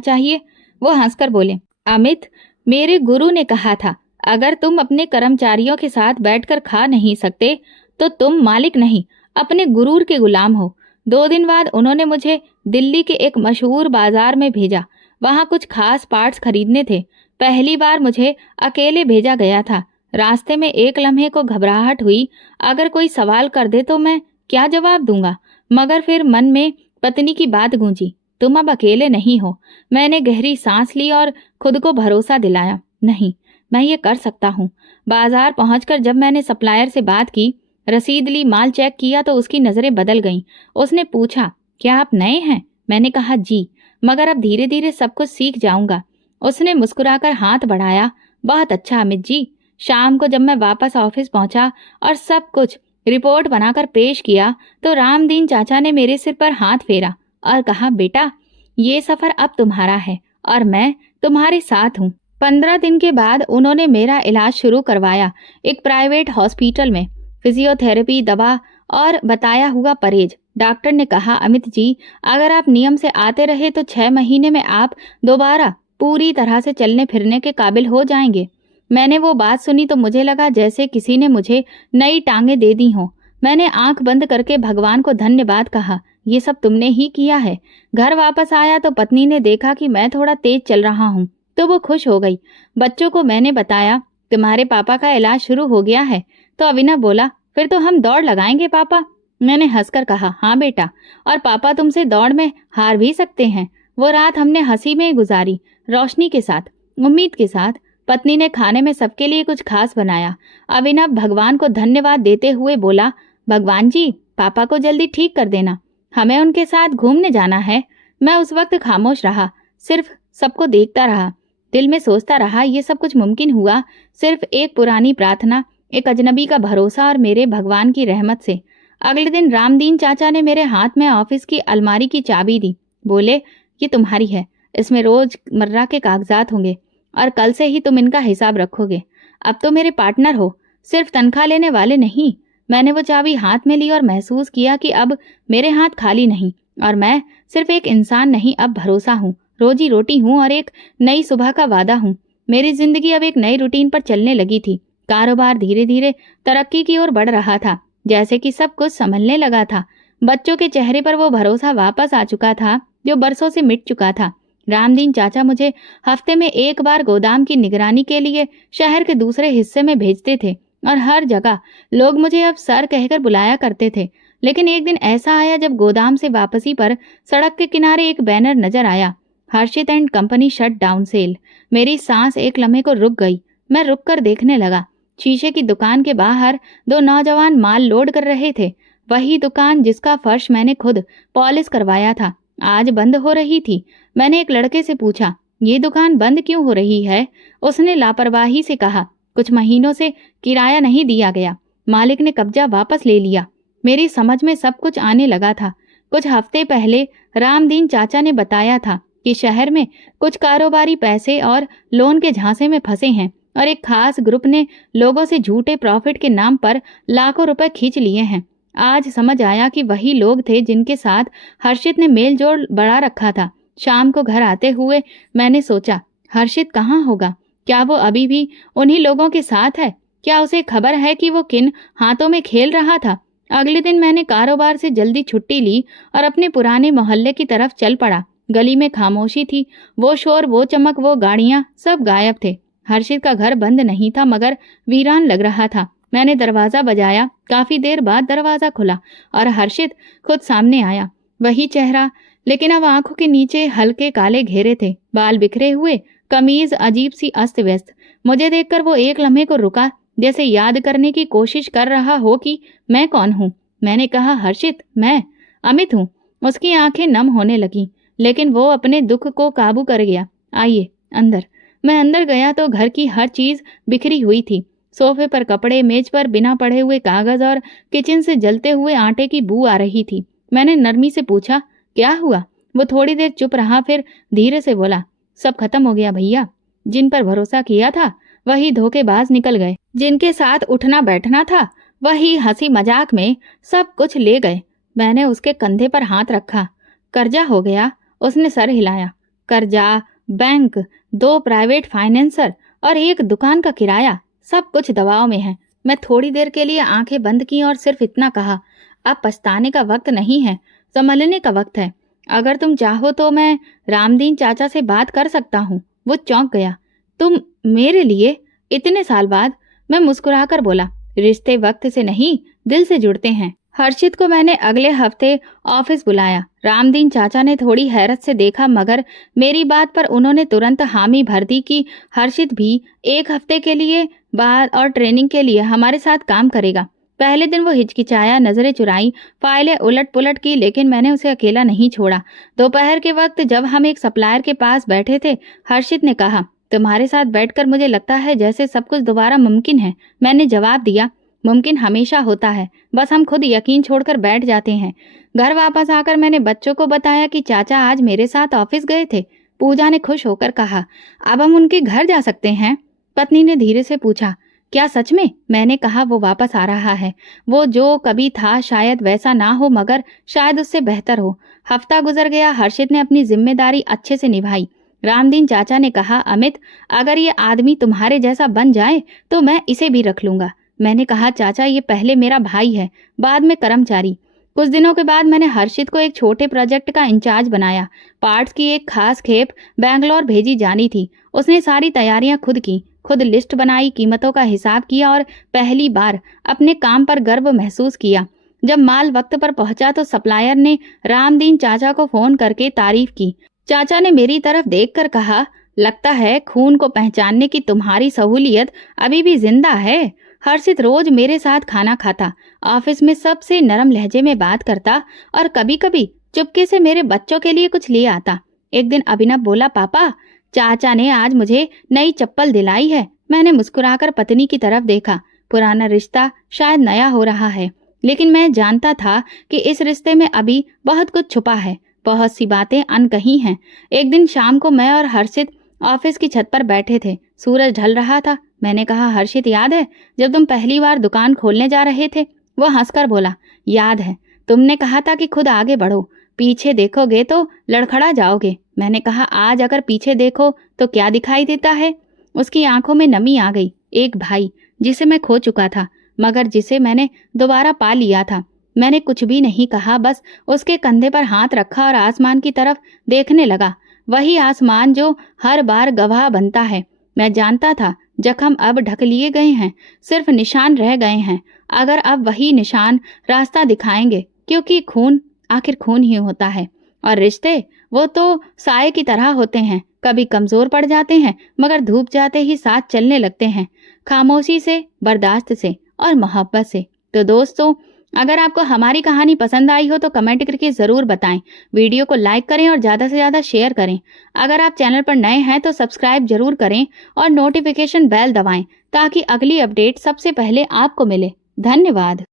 चाहिए। वो हंसकर बोले, अमित मेरे गुरु ने कहा था, अगर तुम अपने कर्मचारियों के साथ बैठकर खा नहीं सकते तो तुम मालिक नहीं, अपने गुरूर के गुलाम हो। 2 दिन बाद उन्होंने मुझे दिल्ली के एक मशहूर बाजार में भेजा। वहां कुछ खास पार्ट्स खरीदने थे। पहली बार मुझे अकेले भेजा गया था। रास्ते में एक लम्हे को घबराहट हुई, अगर कोई सवाल कर दे तो मैं क्या जवाब दूंगा। मगर फिर मन में पत्नी की बात गूंजी, तुम अब अकेले नहीं हो। मैंने गहरी सांस ली और खुद को भरोसा दिलाया, नहीं मैं ये कर सकता हूँ। बाजार पहुंचकर जब मैंने सप्लायर से बात की, रसीद ली, माल चेक किया तो उसकी नजरें बदल गईं। उसने पूछा, क्या आप नए हैं? मैंने कहा जी, मगर अब धीरे धीरे सब कुछ सीख जाऊंगा। उसने मुस्कुराकर हाथ बढ़ाया, बहुत अच्छा अमित जी। शाम को जब मैं वापस ऑफिस पहुंचा और सब कुछ रिपोर्ट बनाकर पेश किया तो रामदीन चाचा ने मेरे सिर पर हाथ फेरा और कहा, बेटा ये सफर अब तुम्हारा है और मैं तुम्हारे साथ हूँ। 15 दिन के बाद उन्होंने मेरा इलाज शुरू करवाया, एक प्राइवेट हॉस्पिटल में। फिजियोथेरेपी, दवा और बताया हुआ परहेज। डॉक्टर ने कहा, अमित जी अगर आप नियम से आते रहे तो 6 महीने में आप दोबारा पूरी तरह से चलने फिरने के काबिल हो जाएंगे। मैंने वो बात सुनी तो मुझे लगा जैसे किसी ने मुझे नई टांगे दे दी हों। मैंने आंख बंद करके भगवान को धन्यवाद कहा, ये सब तुमने ही किया है। घर वापस आया तो पत्नी ने देखा कि मैं थोड़ा तेज चल रहा हूँ तो वो खुश हो गई। बच्चों को मैंने बताया, तुम्हारे पापा का इलाज शुरू हो गया है। तो अविनव बोला, फिर तो हम दौड़ लगाएंगे पापा। मैंने हंसकर कहा, हाँ बेटा, और पापा तुमसे दौड़ में हार भी सकते हैं। वो रात हमने हंसी में गुजारी, रोशनी के साथ, उम्मीद के साथ। पत्नी ने खाने में सबके लिए कुछ खास बनाया। अविनव भगवान को धन्यवाद देते हुए बोला, भगवान जी, पापा को जल्दी ठीक कर देना, हमें उनके साथ घूमने जाना है। मैं उस वक्त खामोश रहा, सिर्फ सबको देखता रहा। दिल में सोचता रहा, ये सब कुछ मुमकिन हुआ सिर्फ एक पुरानी प्रार्थना, एक अजनबी का भरोसा और मेरे भगवान की रहमत से। अगले दिन रामदीन चाचा ने मेरे हाथ में ऑफिस की अलमारी की चाबी दी। बोले, ये तुम्हारी है, इसमें रोजमर्रा के कागजात होंगे और कल से ही तुम इनका हिसाब रखोगे। अब तो मेरे पार्टनर हो, सिर्फ तनख्वाह लेने वाले नहीं। मैंने वो चाबी हाथ में ली और महसूस किया कि अब मेरे हाथ खाली नहीं, और मैं सिर्फ एक इंसान नहीं, अब भरोसा हूँ, रोजी रोटी हूँ और एक नई सुबह का वादा हूँ। मेरी जिंदगी अब एक नई रूटीन पर चलने लगी थी। कारोबार धीरे धीरे तरक्की की ओर बढ़ रहा था, जैसे कि सब कुछ संभलने लगा था। बच्चों के चेहरे पर वो भरोसा वापस आ चुका था जो बरसों से मिट चुका था। रामदीन चाचा मुझे हफ्ते में एक बार गोदाम की निगरानी के लिए शहर के दूसरे हिस्से में भेजते थे और हर जगह लोग मुझे अब सर कहकर बुलाया करते थे। लेकिन एक दिन ऐसा आया जब गोदाम से वापसी पर सड़क के किनारे एक बैनर नजर आया, Harshit and company shut down sale. मेरी सांस एक लम्हे को रुक गई। मैं रुक कर देखने लगा। शीशे की दुकान के बाहर दो नौजवान माल लोड कर रहे थे। वही दुकान जिसका फर्श मैंने खुद पॉलिश करवाया था, आज बंद हो रही थी। मैंने एक लड़के से पूछा, ये दुकान बंद क्यों हो रही है? उसने लापरवाही से कहा, कुछ महीनों से किराया नहीं दिया गया, मालिक ने कब्जा वापस ले लिया। मेरी समझ में सब कुछ आने लगा था। कुछ हफ्ते पहले रामदीन चाचा ने बताया था कि शहर में कुछ कारोबारी पैसे और लोन के झांसे में फंसे हैं और एक खास ग्रुप ने लोगों से झूठे प्रॉफिट के नाम पर लाखों रुपए खींच लिए हैं। आज समझ आया कि वही लोग थे जिनके साथ हर्षित ने मेल जोल बढ़ा रखा था। शाम को घर आते हुए मैंने सोचा, हर्षित कहाँ होगा? क्या वो अभी भी उन्हीं लोगों के साथ है? क्या उसे खबर है कि वो किन हाथों में खेल रहा था? अगले दिन मैंने कारोबार से जल्दी छुट्टी ली और अपने पुराने मोहल्ले की तरफ चल पड़ा। गली में खामोशी थी, वो शोर, वो चमक, वो गाड़ियां, सब गायब थे। हर्षित का घर बंद नहीं था मगर वीरान लग रहा था। मैंने दरवाजा बजाया। काफी देर बाद दरवाजा खुला और हर्षित खुद सामने आया। वही चेहरा, लेकिन अब आंखों के नीचे हल्के काले घेरे थे, बाल बिखरे हुए, कमीज अजीब सी अस्त व्यस्त। मुझे देखकर वो एक लम्हे को रुका, जैसे याद करने की कोशिश कर रहा हो कि मैं कौन हूँ। मैंने कहा, हर्षित, मैं अमित हूँ। उसकी आंखें नम होने लगी, लेकिन वो अपने दुख को काबू कर गया। आइए अंदर। मैं अंदर गया तो घर की हर चीज बिखरी हुई थी। सोफे पर कपड़े, मेज पर बिना पढ़े हुए कागज और किचन से जलते हुए आटे की बू आ रही थी। मैंने नरमी से पूछा, क्या हुआ? वो थोड़ी देर चुप रहा, फिर धीरे से बोला, सब खत्म हो गया भैया। जिन पर भरोसा किया था वही धोखेबाज निकल गए। जिनके साथ उठना बैठना था वही हंसी मजाक में सब कुछ ले गए। मैंने उसके कंधे पर हाथ रखा। कर्जा हो गया? उसने सर हिलाया। कर्जा, बैंक, 2 प्राइवेट फाइनेंसर और एक दुकान का किराया, सब कुछ दबाव में है। मैं थोड़ी देर के लिए आंखें बंद की और सिर्फ इतना कहा, अब पछताने का वक्त नहीं है, संभलने का वक्त है। अगर तुम चाहो तो मैं रामदीन चाचा से बात कर सकता हूँ। वो चौंक गया। तुम मेरे लिए? इतने साल बाद? मैं मुस्कुराकर बोला, रिश्ते वक्त से नहीं, दिल से जुड़ते हैं। हर्षित को मैंने अगले हफ्ते ऑफिस बुलाया। रामदीन चाचा ने थोड़ी हैरत से देखा, मगर मेरी बात पर उन्होंने तुरंत हामी भर दी कि हर्षित भी 1 हफ्ते के लिए बाद और ट्रेनिंग के लिए हमारे साथ काम करेगा। पहले दिन वो हिचकिचाया, नजरें चुराई, फाइलें उलट पुलट की, लेकिन मैंने उसे अकेला नहीं छोड़ा। दोपहर के वक्त जब हम एक सप्लायर के पास बैठे थे, हर्षित ने कहा, तुम्हारे साथ बैठकर मुझे लगता है जैसे सब कुछ दोबारा मुमकिन है। मैंने जवाब दिया, मुमकिन हमेशा होता है, बस हम खुद यकीन छोड़कर बैठ जाते हैं। घर वापस आकर मैंने बच्चों को बताया कि चाचा आज मेरे साथ ऑफिस गए थे। पूजा ने खुश होकर कहा, अब हम उनके घर जा सकते हैं? पत्नी ने धीरे से पूछा, क्या सच में? मैंने कहा, वो वापस आ रहा है। वो जो कभी था शायद वैसा ना हो, मगर शायद उससे बेहतर हो। हफ्ता गुजर गया। हर्षित ने अपनी जिम्मेदारी अच्छे से निभाई। रामदीन चाचा ने कहा, अमित, अगर ये आदमी तुम्हारे जैसा बन जाए तो मैं इसे भी रख लूंगा। मैंने कहा, चाचा ये पहले मेरा भाई है, बाद में कर्मचारी। कुछ दिनों के बाद मैंने हर्षित को एक छोटे प्रोजेक्ट का इंचार्ज बनाया। पार्ट्स की एक खास खेप बैंगलोर भेजी जानी थी। उसने सारी तैयारियां खुद की, खुद लिस्ट बनाई, कीमतों का हिसाब किया और पहली बार अपने काम पर गर्व महसूस किया। जब माल वक्त पर पहुंचा तो सप्लायर ने रामदीन चाचा को फोन करके तारीफ की। चाचा ने मेरी तरफ देखकर कहा, लगता है खून को पहचानने की तुम्हारी सहूलियत अभी भी जिंदा है। हर्षित रोज मेरे साथ खाना खाता, ऑफिस में सबसे नरम लहजे में बात करता और कभी कभी चुपके से मेरे बच्चों के लिए कुछ ले आता। एक दिन अभिनव बोला, पापा चाचा ने आज मुझे नई चप्पल दिलाई है। मैंने मुस्कुराकर पत्नी की तरफ देखा। पुराना रिश्ता शायद नया हो रहा है, लेकिन मैं जानता था कि इस रिश्ते में अभी बहुत कुछ छुपा है, बहुत सी बातें अनकही हैं। एक दिन शाम को मैं और हर्षित ऑफिस की छत पर बैठे थे। सूरज ढल रहा था। मैंने कहा, हर्षित याद है जब तुम पहली बार दुकान खोलने जा रहे थे? वो हंसकर बोला, याद है। तुमने कहा था कि खुद आगे बढ़ो, पीछे देखोगे तो लड़खड़ा जाओगे। मैंने कहा, आज अगर पीछे देखो तो क्या दिखाई देता है? उसकी आंखों में नमी आ गई। एक भाई जिसे मैं खो चुका था, मगर जिसे मैंने दोबारा पा लिया था। मैंने कुछ भी नहीं कहा, बस उसके कंधे पर हाथ रखा और आसमान की तरफ देखने लगा। वही आसमान जो हर बार गवाह बनता है। मैं जानता था जख्म अब ढक लिए गए हैं, सिर्फ निशान रह गए हैं। अगर अब वही निशान रास्ता दिखाएंगे, क्योंकि खून आखिर खून ही होता है, और रिश्ते वो तो साए की तरह होते हैं, कभी कमजोर पड़ जाते हैं मगर धूप जाते ही साथ चलने लगते हैं, खामोशी से, बर्दाश्त से और मोहब्बत से। तो दोस्तों, अगर आपको हमारी कहानी पसंद आई हो तो कमेंट करके ज़रूर बताएं। वीडियो को लाइक करें और ज़्यादा से ज़्यादा शेयर करें। अगर आप चैनल पर नए हैं तो सब्सक्राइब जरूर करें और नोटिफिकेशन बेल दबाएं ताकि अगली अपडेट सबसे पहले आपको मिले। धन्यवाद।